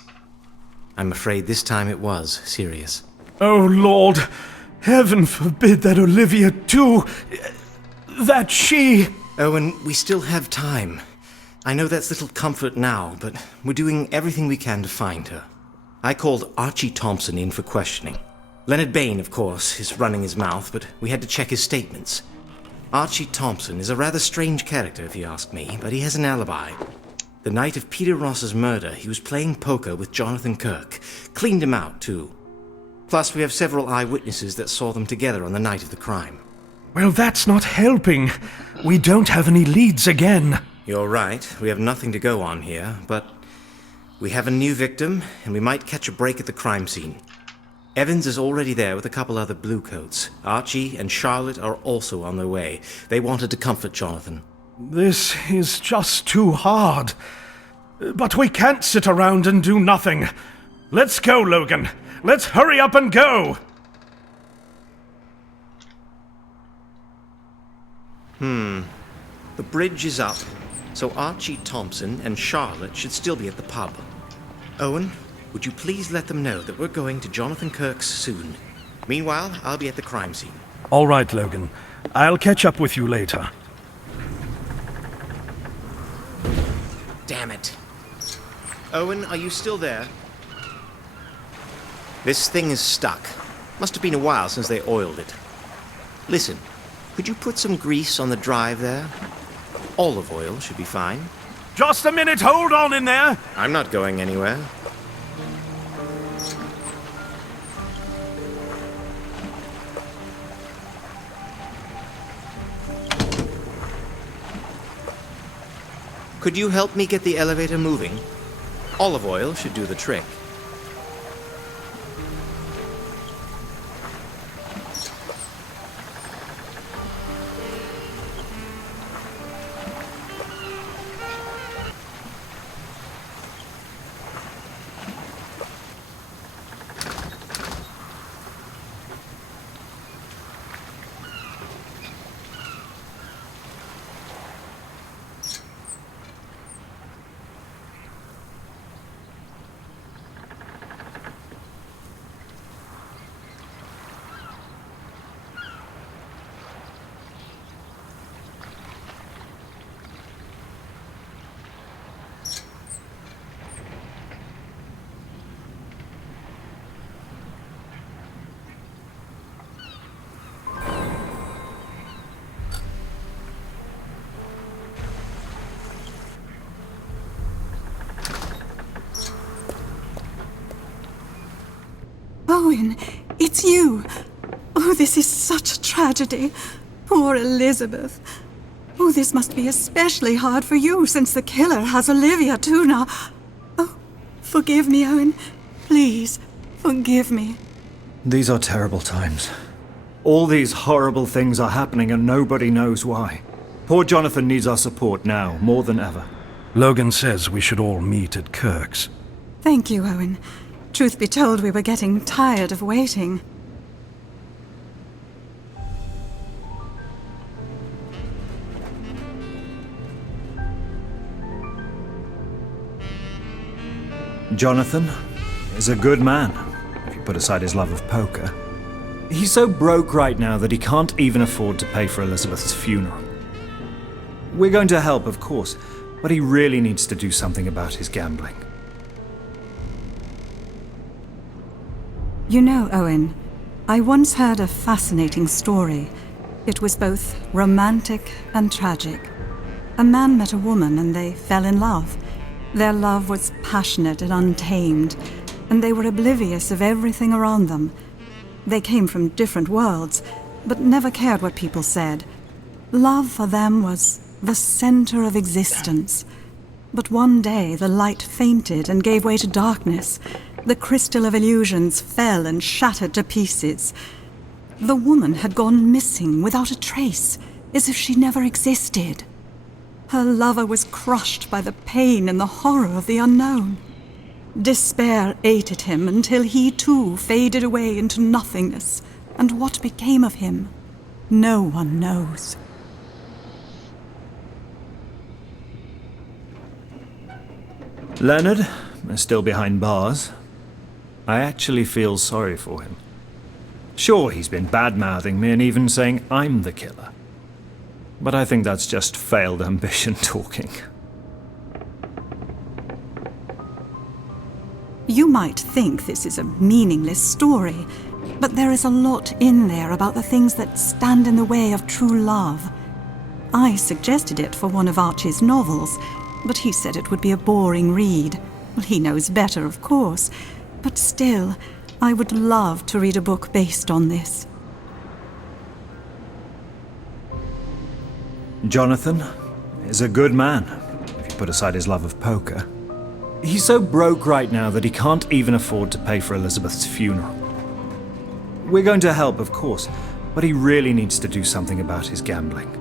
I'm afraid this time it was serious. Oh, Lord. Heaven forbid that Olivia too... that she... Owen, we still have time. I know that's little comfort now, but we're doing everything we can to find her. I called Archie Thompson in for questioning. Leonard Bain, of course, is running his mouth, but we had to check his statements. Archie Thompson is a rather strange character, if you ask me, but he has an alibi. The night of Peter Ross's murder, he was playing poker with Jonathan Kirk. Cleaned him out, too. Plus, we have several eyewitnesses that saw them together on the night of the crime. Well, that's not helping. We don't have any leads again. You're right, we have nothing to go on here, but we have a new victim, and we might catch a break at the crime scene. Evans is already there with a couple other bluecoats. Archie and Charlotte are also on their way. They wanted to comfort Jonathan. This is just too hard. But we can't sit around and do nothing. Let's go, Logan. Let's hurry up and go. The bridge is up, so Archie Thompson and Charlotte should still be at the pub. Owen, would you please let them know that we're going to Jonathan Kirk's soon? Meanwhile, I'll be at the crime scene. All right, Logan. I'll catch up with you later. Damn it. Owen, are you still there? This thing is stuck. Must have been a while since they oiled it. Listen, could you put some grease on the drive there? Olive oil should be fine. Just a minute, hold on in there! I'm not going anywhere. Could you help me get the elevator moving? Olive oil should do the trick. Owen, it's you. Oh, this is such a tragedy. Poor Elizabeth. Oh, this must be especially hard for you, since the killer has Olivia too now. Oh, forgive me, Owen. Please, forgive me. These are terrible times. All these horrible things are happening and nobody knows why. Poor Jonathan needs our support now, more than ever. Logan says we should all meet at Kirk's. Thank you, Owen. Truth be told, we were getting tired of waiting. Jonathan is a good man, if you put aside his love of poker. He's so broke right now that he can't even afford to pay for Elizabeth's funeral. We're going to help, of course, but he really needs to do something about his gambling. You know, Owen, I once heard a fascinating story. It was both romantic and tragic. A man met a woman and they fell in love. Their love was passionate and untamed, and they were oblivious of everything around them. They came from different worlds, but never cared what people said. Love for them was the center of existence. But one day the light fainted and gave way to darkness. The crystal of illusions fell and shattered to pieces. The woman had gone missing without a trace, as if she never existed. Her lover was crushed by the pain and the horror of the unknown. Despair ate at him until he too faded away into nothingness, and what became of him, no one knows. Leonard is still behind bars. I actually feel sorry for him. Sure, he's been bad-mouthing me and even saying I'm the killer. But I think that's just failed ambition talking. You might think this is a meaningless story, but there is a lot in there about the things that stand in the way of true love. I suggested it for one of Archie's novels, but he said it would be a boring read. Well, he knows better, of course, but still, I would love to read a book based on this. Jonathan is a good man, if you put aside his love of poker. He's so broke right now that he can't even afford to pay for Elizabeth's funeral. We're going to help, of course, but he really needs to do something about his gambling.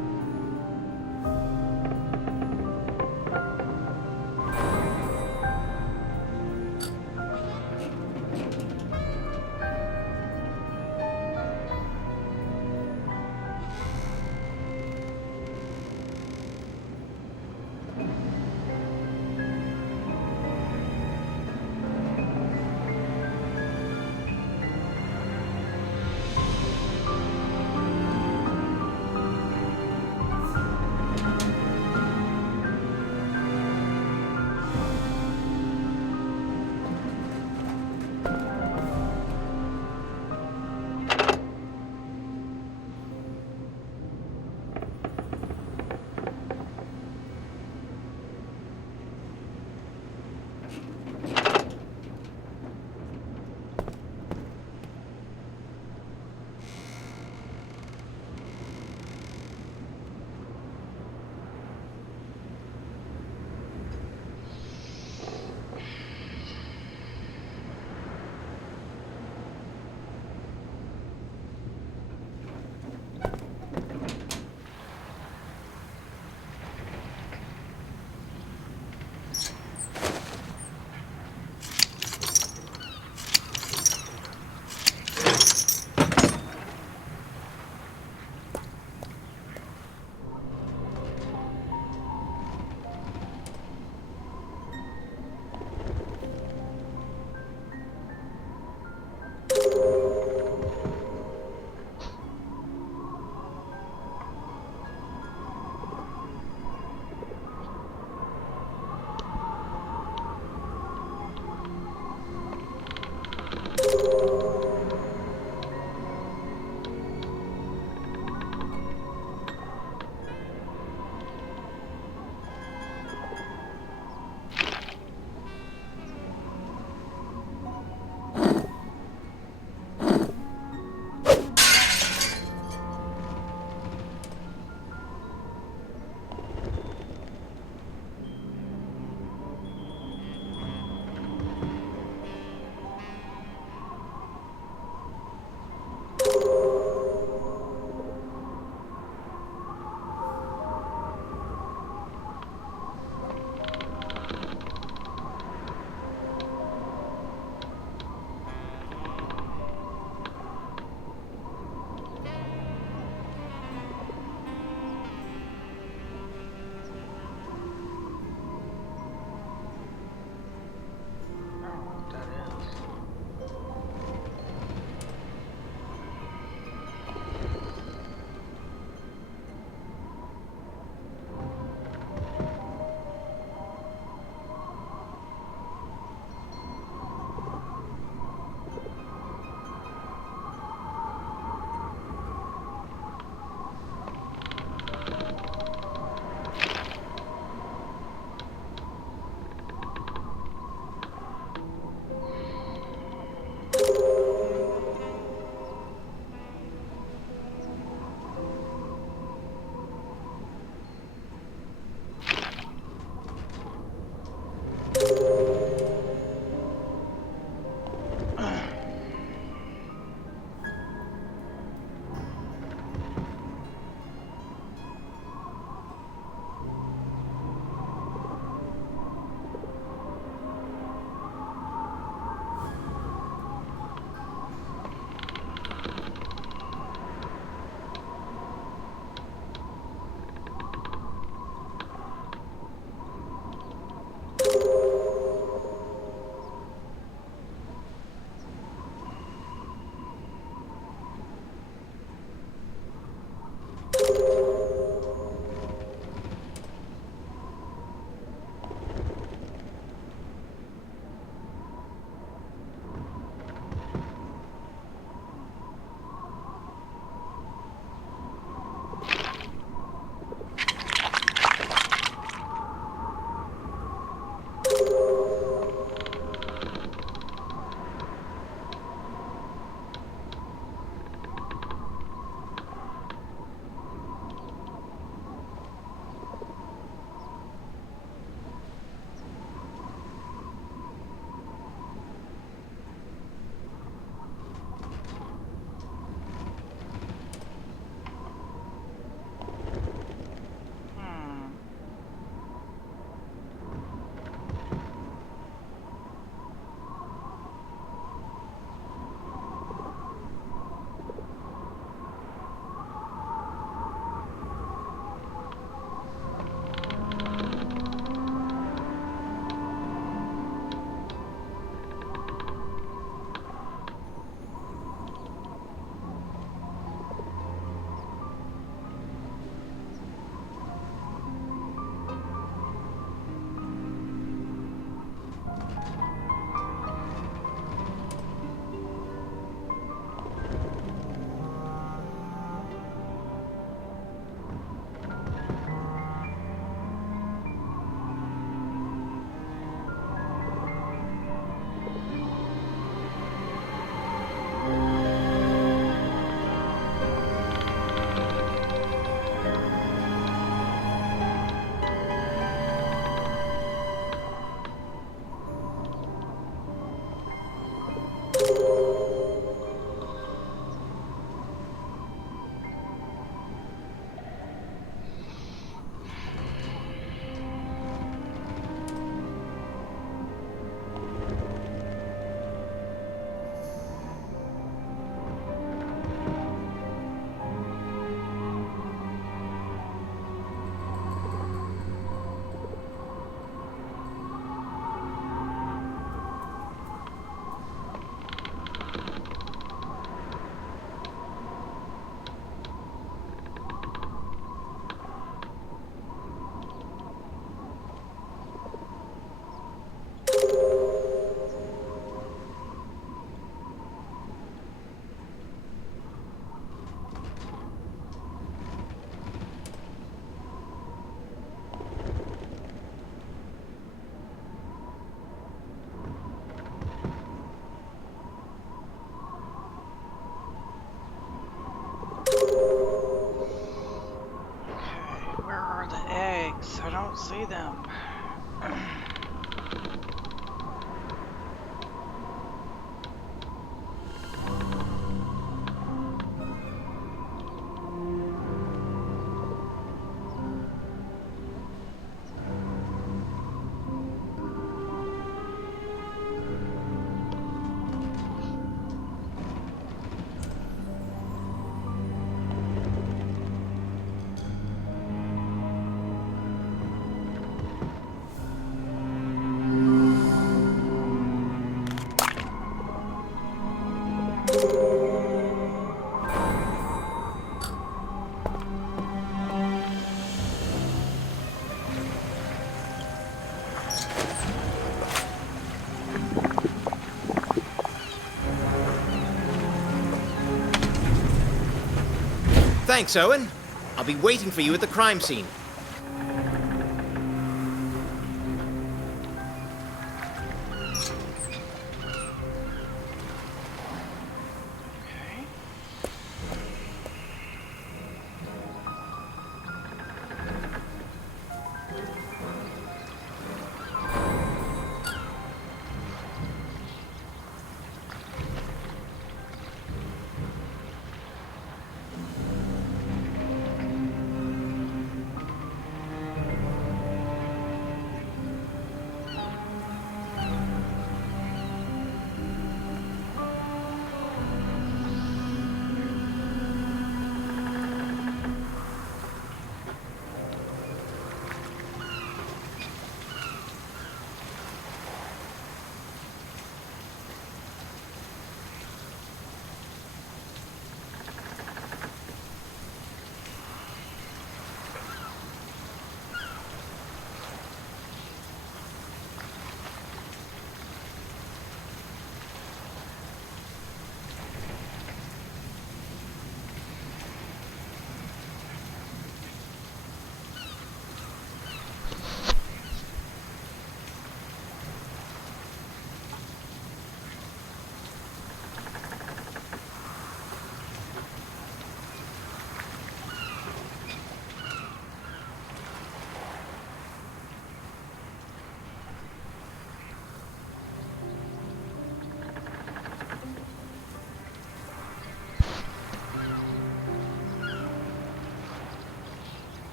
Thanks, Owen. I'll be waiting for you at the crime scene. Okay.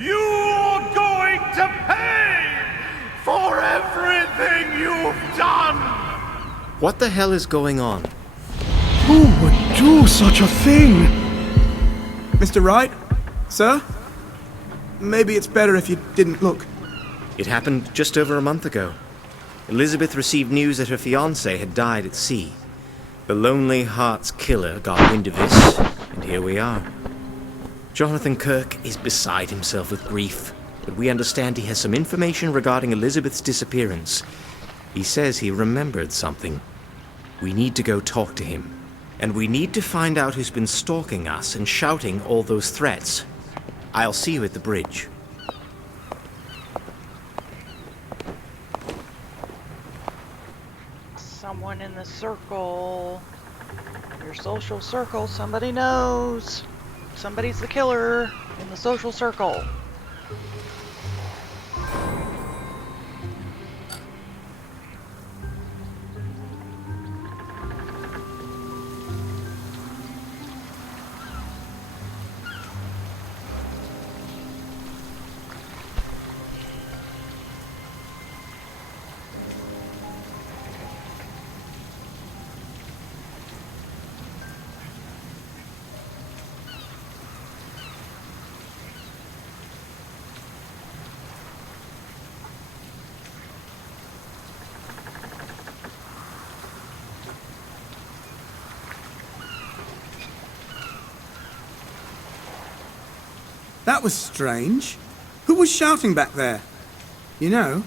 You're going to pay for everything you've done! What the hell is going on? Who would do such a thing? Mr. Wright? Sir? Maybe it's better if you didn't look. It happened just over a month ago. Elizabeth received news that her fiancé had died at sea. The Lonely Hearts killer got wind of this, and here we are. Jonathan Kirk is beside himself with grief, but we understand he has some information regarding Elizabeth's disappearance. He says he remembered something. We need to go talk to him, and we need to find out who's been stalking us and shouting all those threats. I'll see you at the bridge. Someone in the circle. Your social circle, somebody knows. Somebody's the killer in the social circle. That was strange. Who was shouting back there? You know,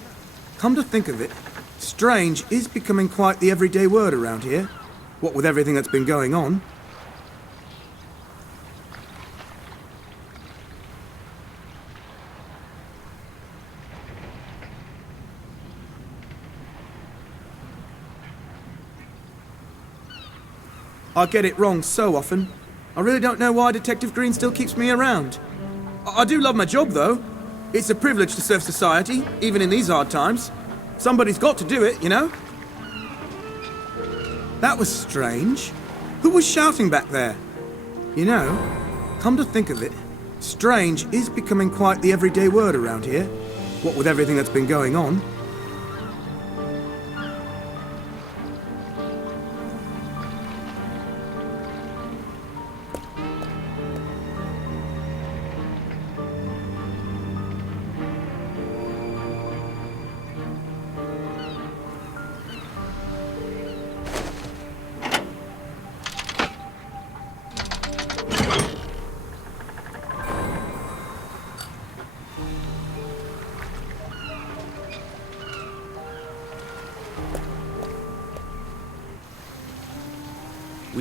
come to think of it, strange is becoming quite the everyday word around here. What with everything that's been going on. I get it wrong so often. I really don't know why Detective Green still keeps me around. I do love my job, though. It's a privilege to serve society, even in these hard times. Somebody's got to do it, you know? That was strange. Who was shouting back there? You know, come to think of it, strange is becoming quite the everyday word around here. What with everything that's been going on.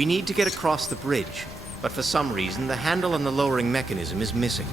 We need to get across the bridge, but for some reason the handle on the lowering mechanism is missing.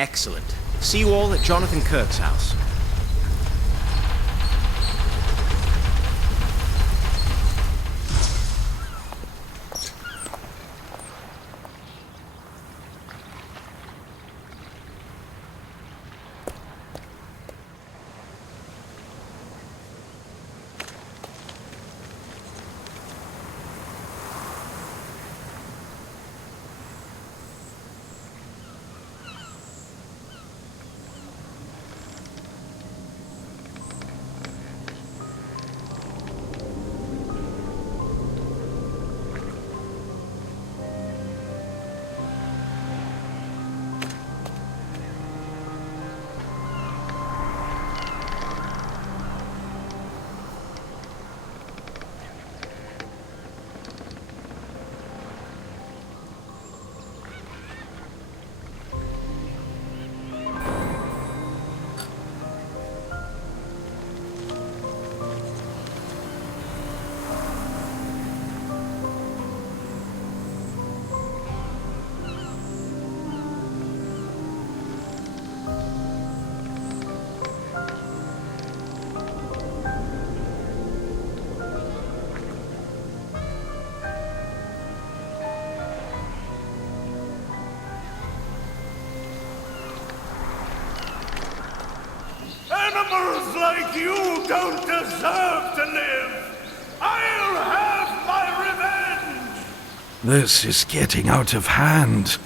Excellent. See you all at Jonathan Kirk's house. Animals like you don't deserve to live! I'll have my revenge! This is getting out of hand.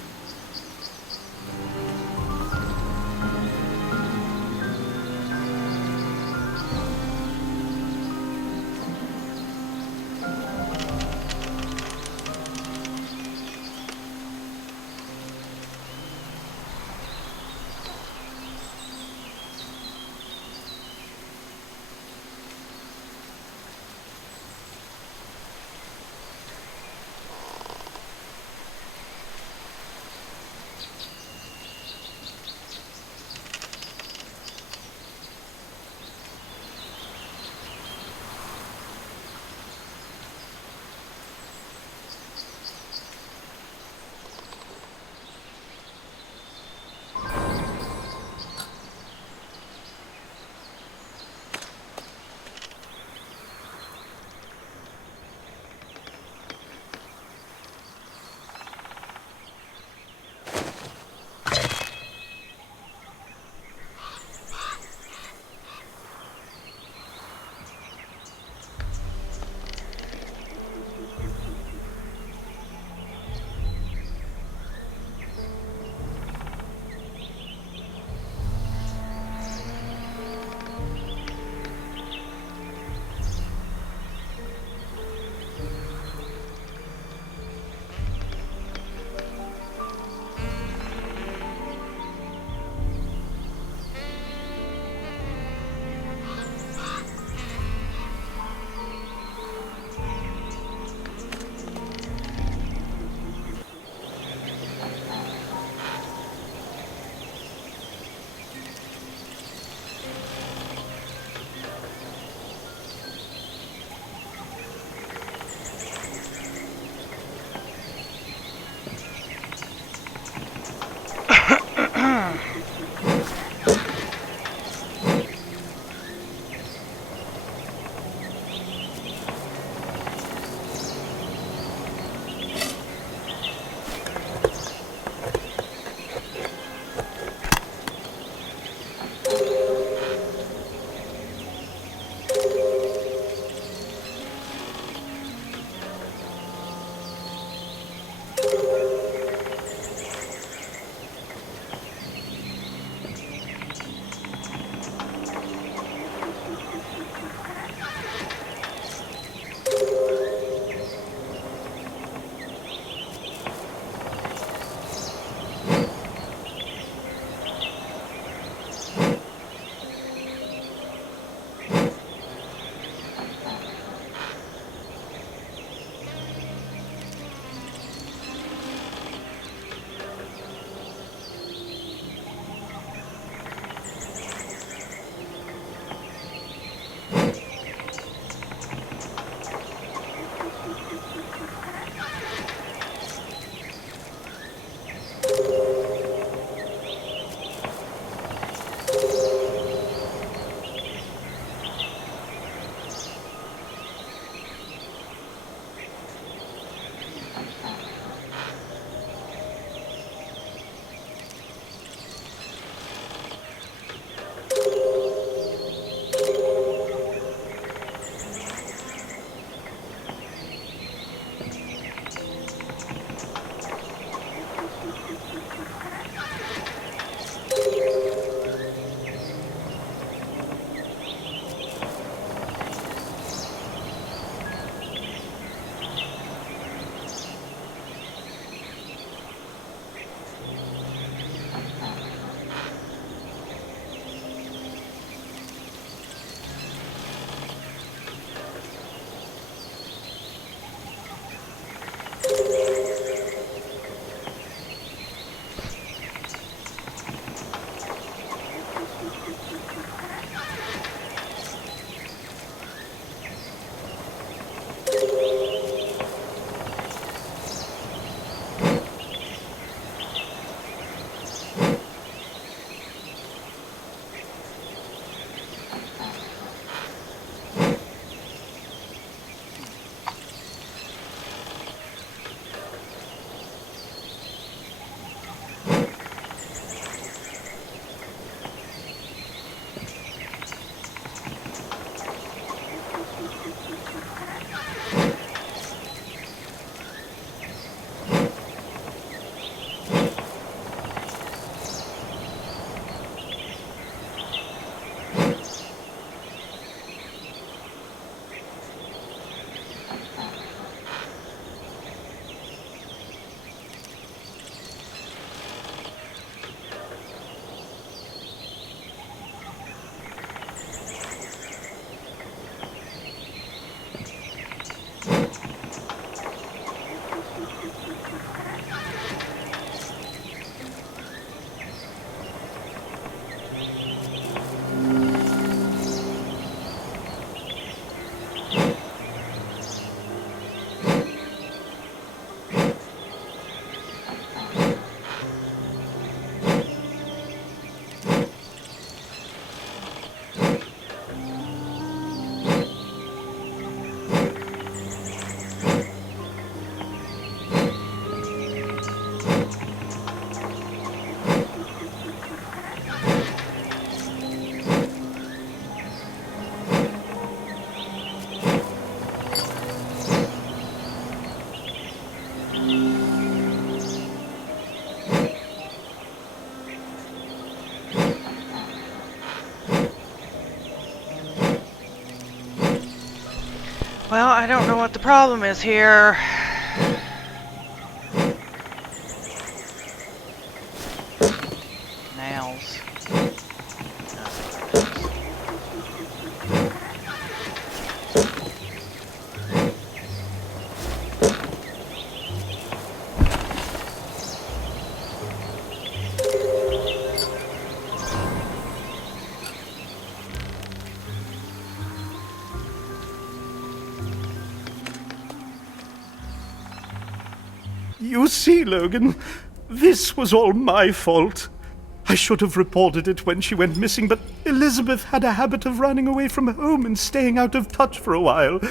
Well, I don't know what the problem is here. Nails. You see, Logan, this was all my fault. I should have reported it when she went missing, but Elizabeth had a habit of running away from home and staying out of touch for a while.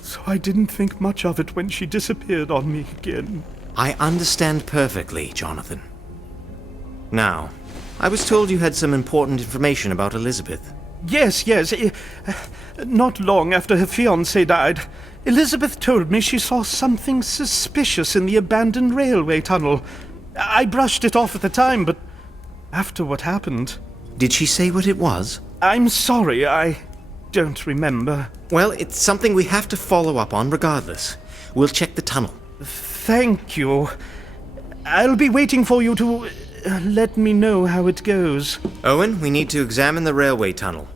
So I didn't think much of it when she disappeared on me again. I understand perfectly, Jonathan. Now, I was told you had some important information about Elizabeth. Yes. Not long after her fiancé died, Elizabeth told me she saw something suspicious in the abandoned railway tunnel. I brushed it off at the time, but after what happened... Did she say what it was? I'm sorry, I don't remember. Well, it's something we have to follow up on regardless. We'll check the tunnel. Thank you. I'll be waiting for you to let me know how it goes. Owen, we need to examine the railway tunnel.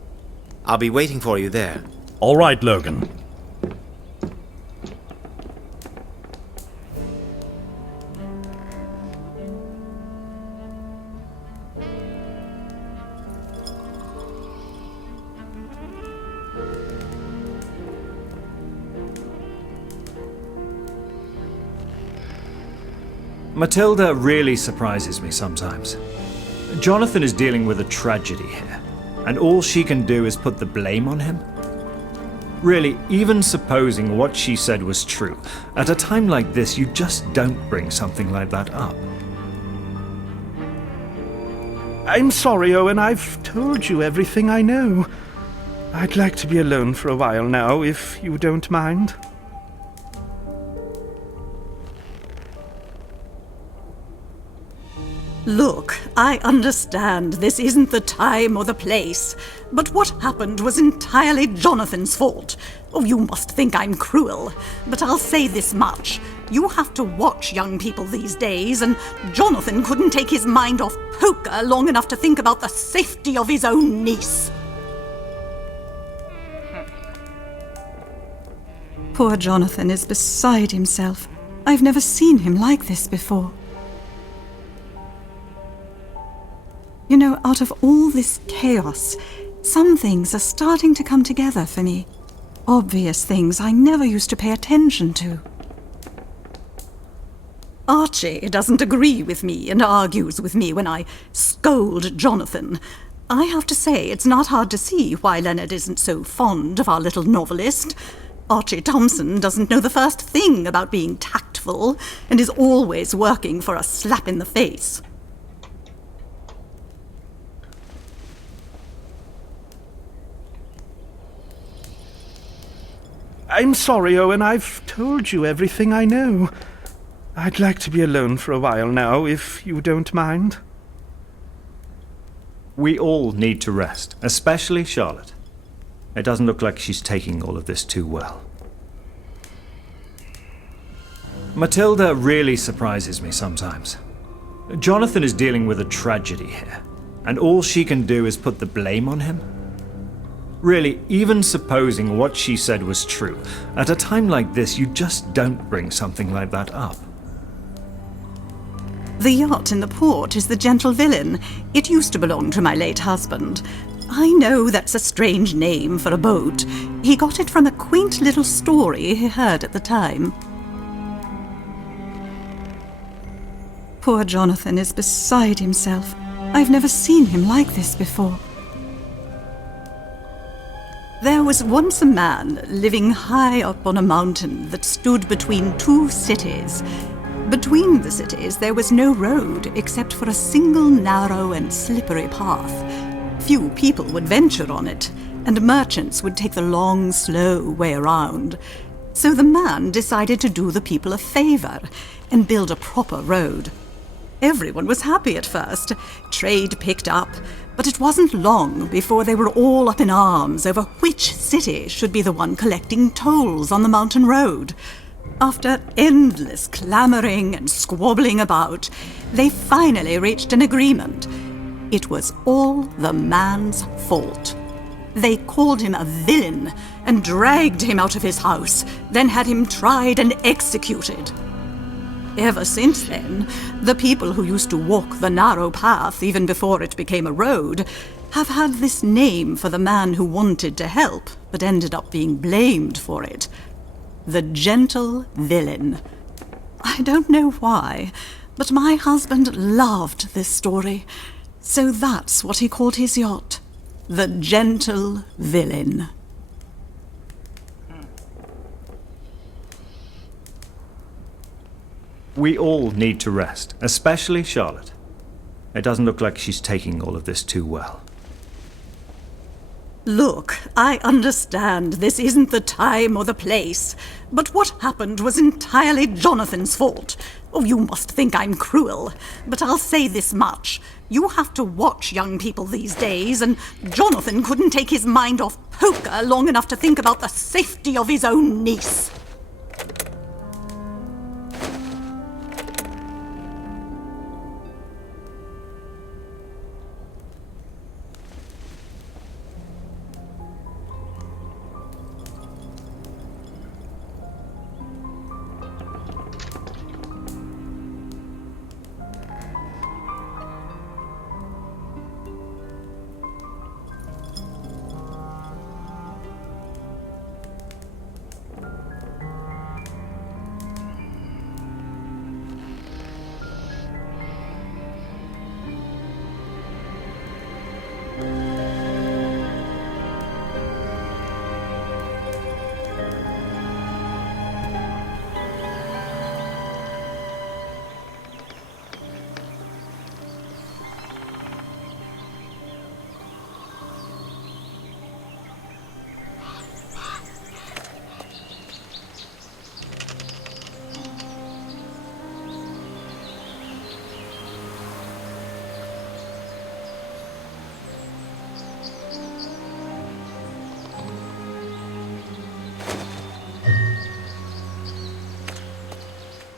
I'll be waiting for you there. All right, Logan. Matilda really surprises me sometimes. Jonathan is dealing with a tragedy here, and all she can do is put the blame on him? Really, even supposing what she said was true, at a time like this you just don't bring something like that up. I'm sorry, Owen. I've told you everything I know. I'd like to be alone for a while now, if you don't mind. Look, I understand this isn't the time or the place, but what happened was entirely Jonathan's fault. Oh, you must think I'm cruel, but I'll say this much. You have to watch young people these days, and Jonathan couldn't take his mind off poker long enough to think about the safety of his own niece. Poor Jonathan is beside himself. I've never seen him like this before. You know, out of all this chaos, some things are starting to come together for me. Obvious things I never used to pay attention to. Archie doesn't agree with me and argues with me when I scold Jonathan. I have to say, it's not hard to see why Leonard isn't so fond of our little novelist. Archie Thompson doesn't know the first thing about being tactful and is always working for a slap in the face. I'm sorry, Owen. I've told you everything I know. I'd like to be alone for a while now, if you don't mind. We all need to rest, especially Charlotte. It doesn't look like she's taking all of this too well. Matilda really surprises me sometimes. Jonathan is dealing with a tragedy here, and all she can do is put the blame on him? Really, even supposing what she said was true, at a time like this you just don't bring something like that up. The yacht in the port is the Gentle Villain. It used to belong to my late husband. I know that's a strange name for a boat. He got it from a quaint little story he heard at the time. Poor Jonathan is beside himself. I've never seen him like this before. There was once a man living high up on a mountain that stood between two cities. Between the cities there was no road except for a single narrow and slippery path. Few people would venture on it, and merchants would take the long, slow way around. So the man decided to do the people a favor and build a proper road. Everyone was happy at first. Trade picked up, but it wasn't long before they were all up in arms over which city should be the one collecting tolls on the mountain road. After endless clamoring and squabbling about, they finally reached an agreement. It was all the man's fault. They called him a villain and dragged him out of his house, then had him tried and executed. Ever since then, the people who used to walk the narrow path even before it became a road have had this name for the man who wanted to help but ended up being blamed for it. The Gentle Villain. I don't know why, but my husband loved this story, so that's what he called his yacht. The Gentle Villain. We all need to rest, especially Charlotte. It doesn't look like she's taking all of this too well. Look, I understand this isn't the time or the place, but what happened was entirely Jonathan's fault. Oh, you must think I'm cruel, but I'll say this much. You have to watch young people these days, and Jonathan couldn't take his mind off poker long enough to think about the safety of his own niece.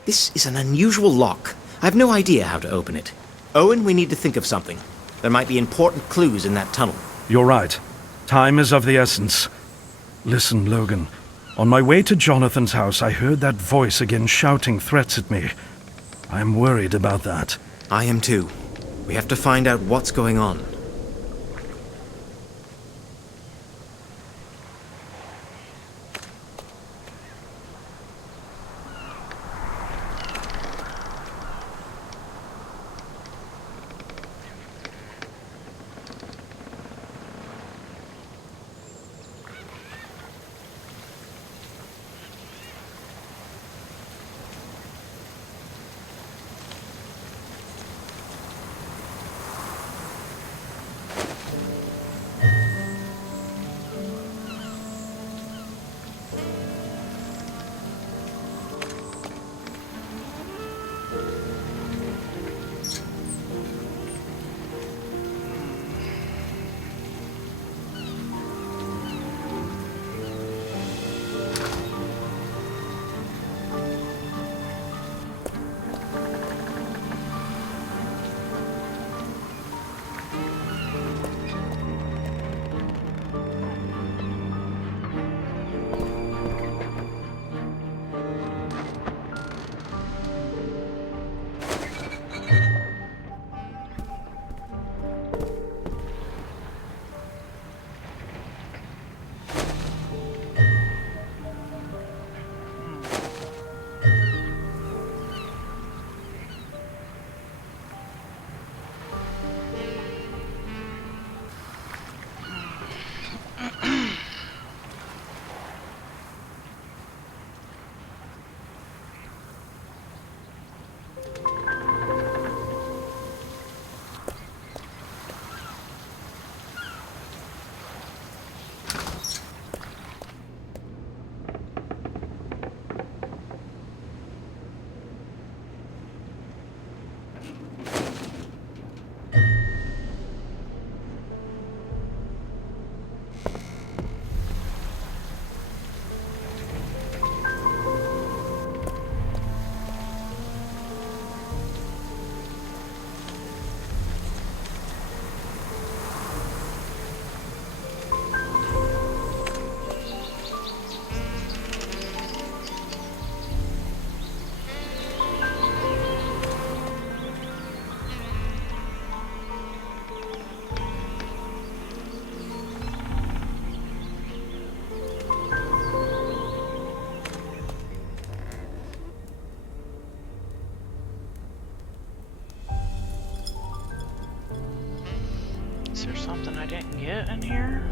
This is an unusual lock. I have no idea how to open it. Owen, we need to think of something. There might be important clues in that tunnel. You're right. Time is of the essence. Listen, Logan. On my way to Jonathan's house, I heard that voice again shouting threats at me. I'm worried about that. I am too. We have to find out what's going on. something I didn't get in here?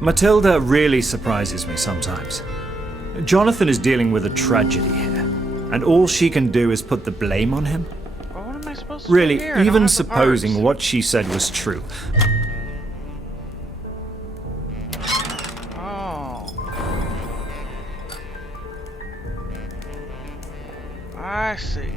Matilda really surprises me sometimes. Jonathan is dealing with a tragedy here, and all she can do is put the blame on him. Well, what am I supposed to do Really, here? I don't even have the supposing parts. what she said was true. Oh. I see.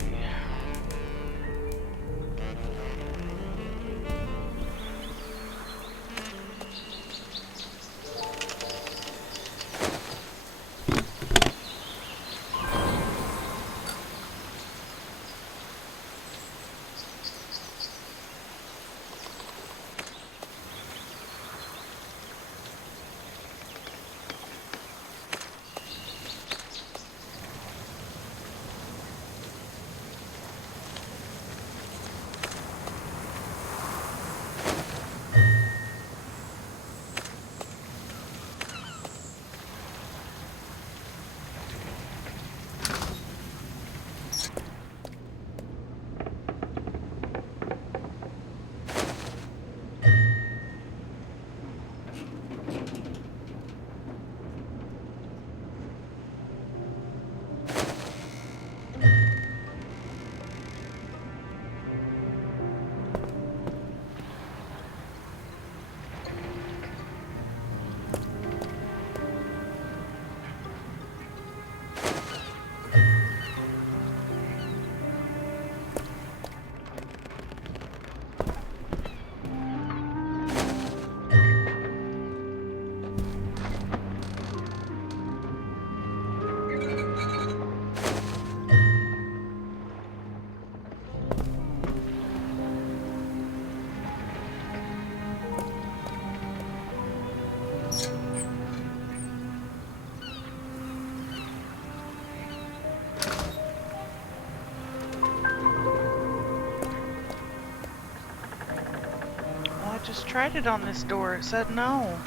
I just tried it on this door. It said no.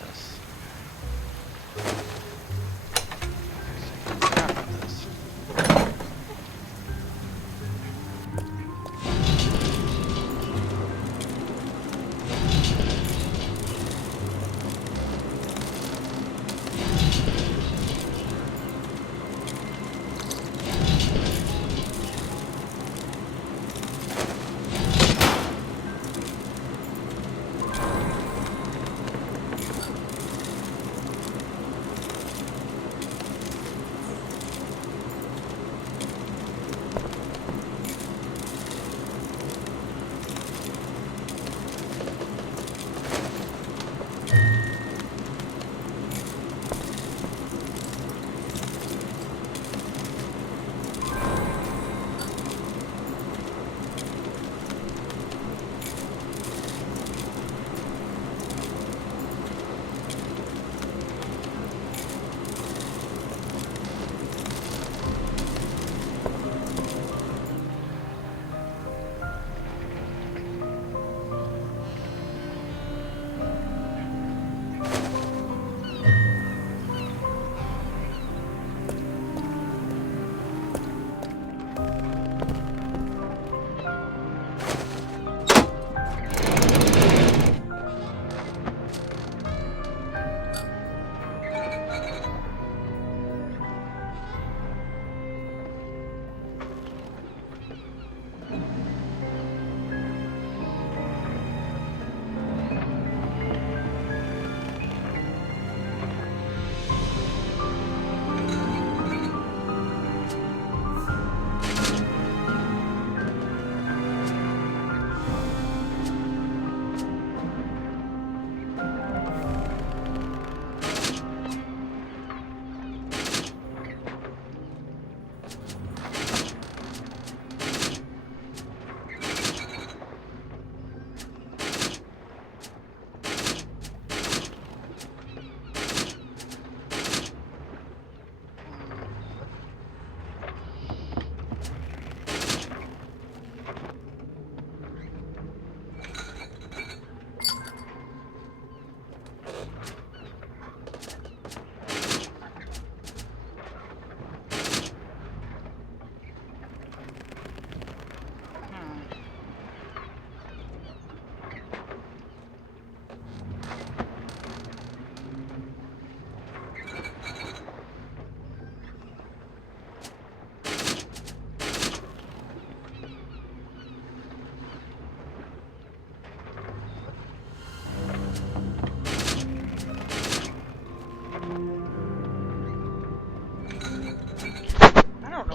This. Grab this.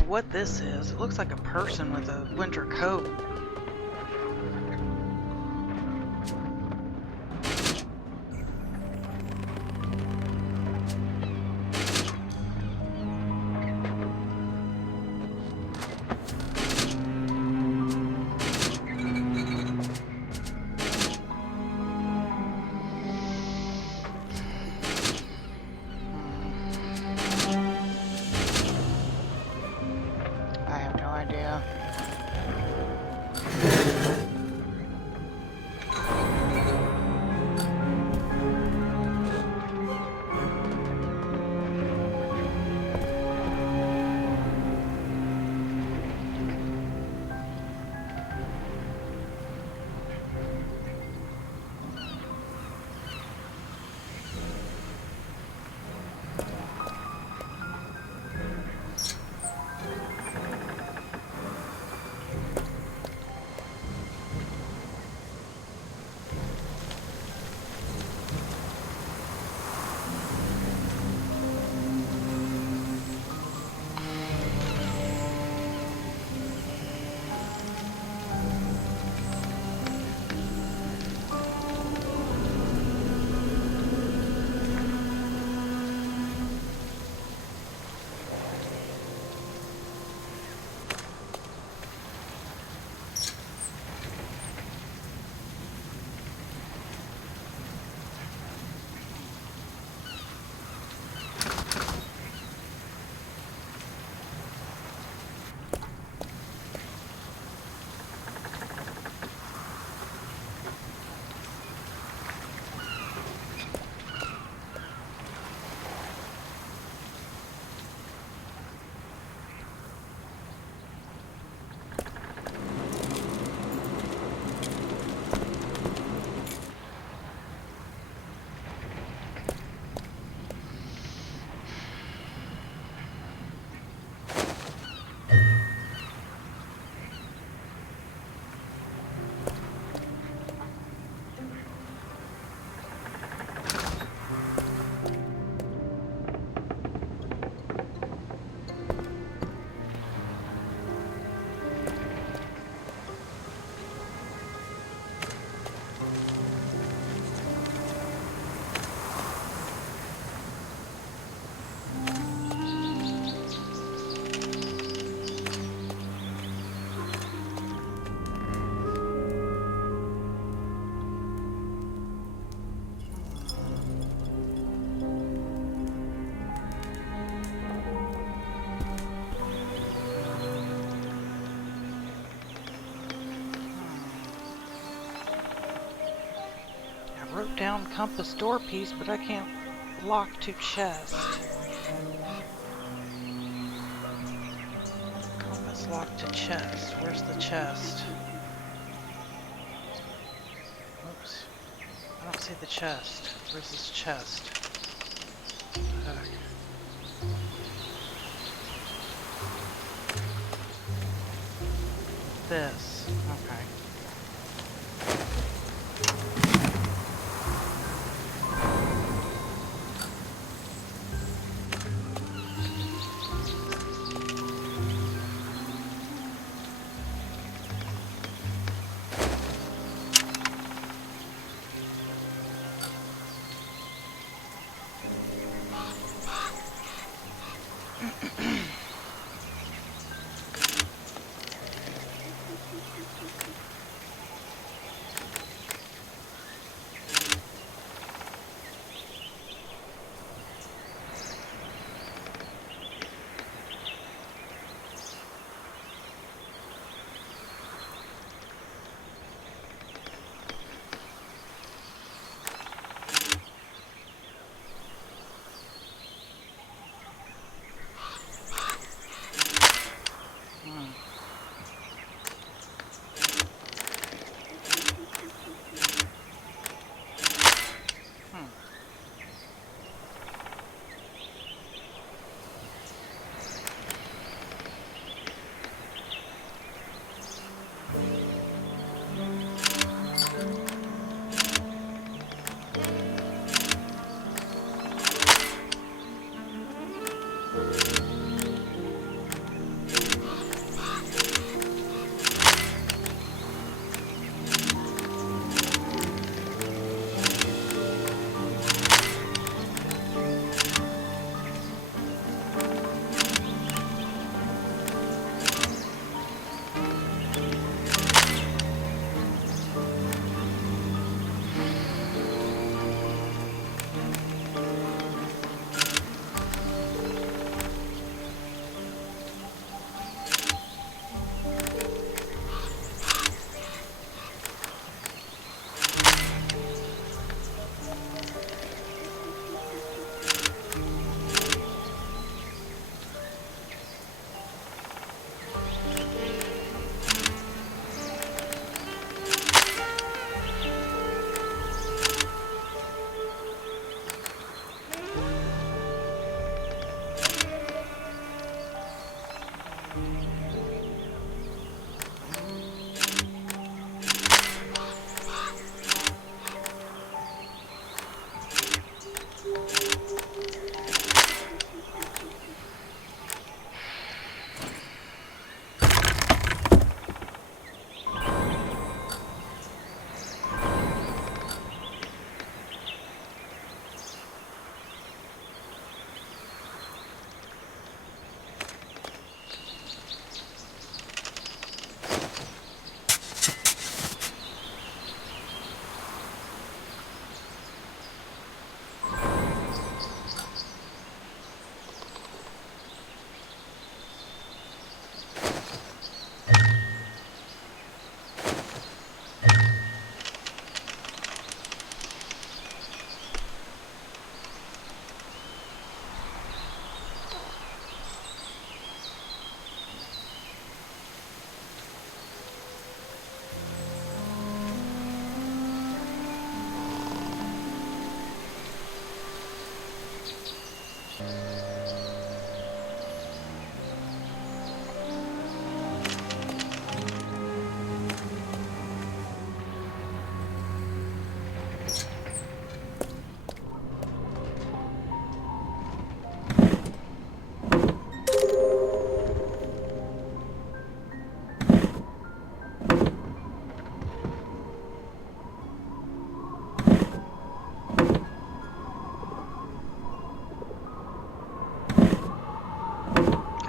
what this is. It looks like a person with a winter coat. I have no idea. Wrote down compass door piece, but I can't lock to chest. Compass lock to chest. Where's the chest? Oops. I don't see the chest. Where's this chest? What the heck? This. Okay.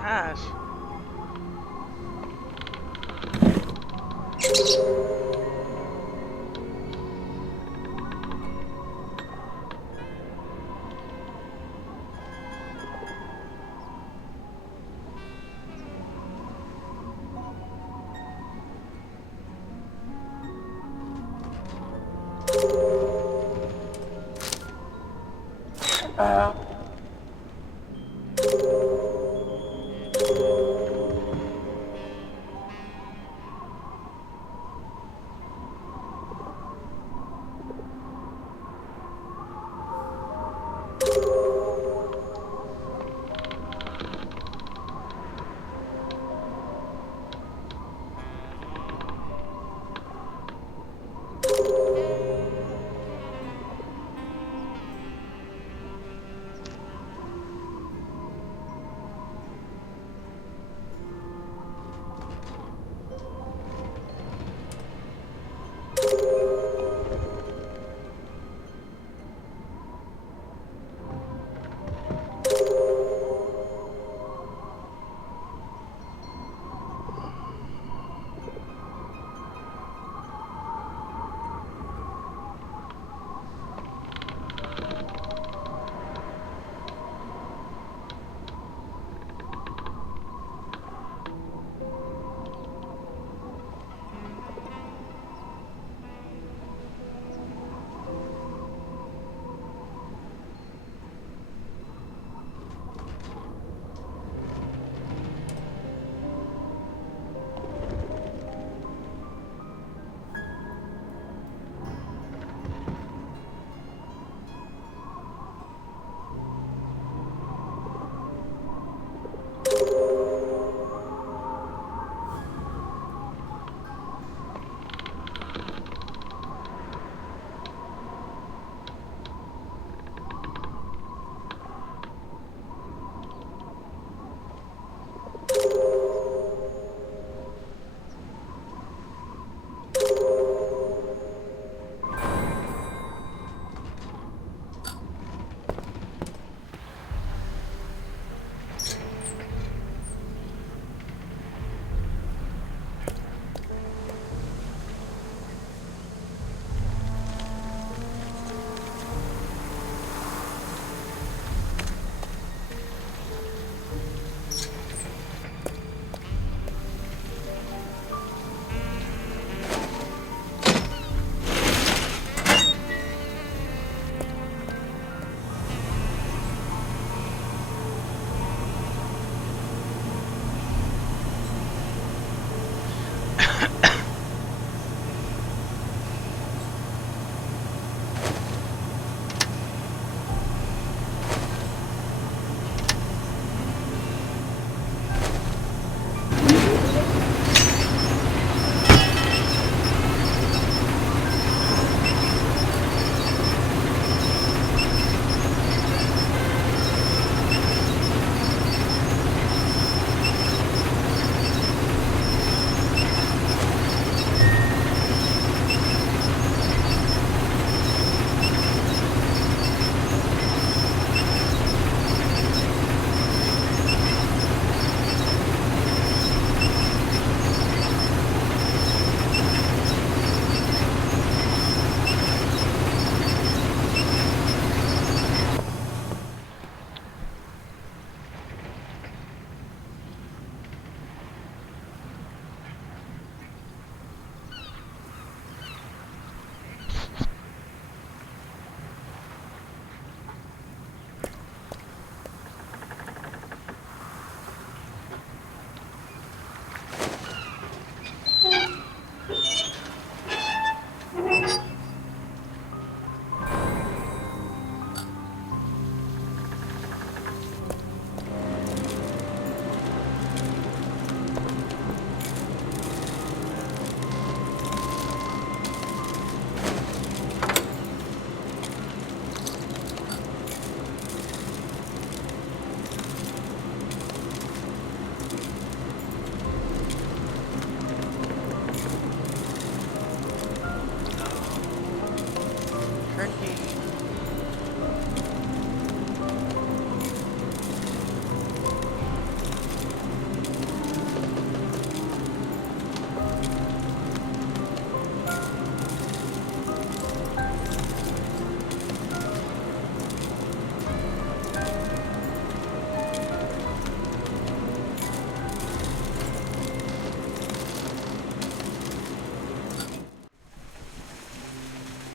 Gosh.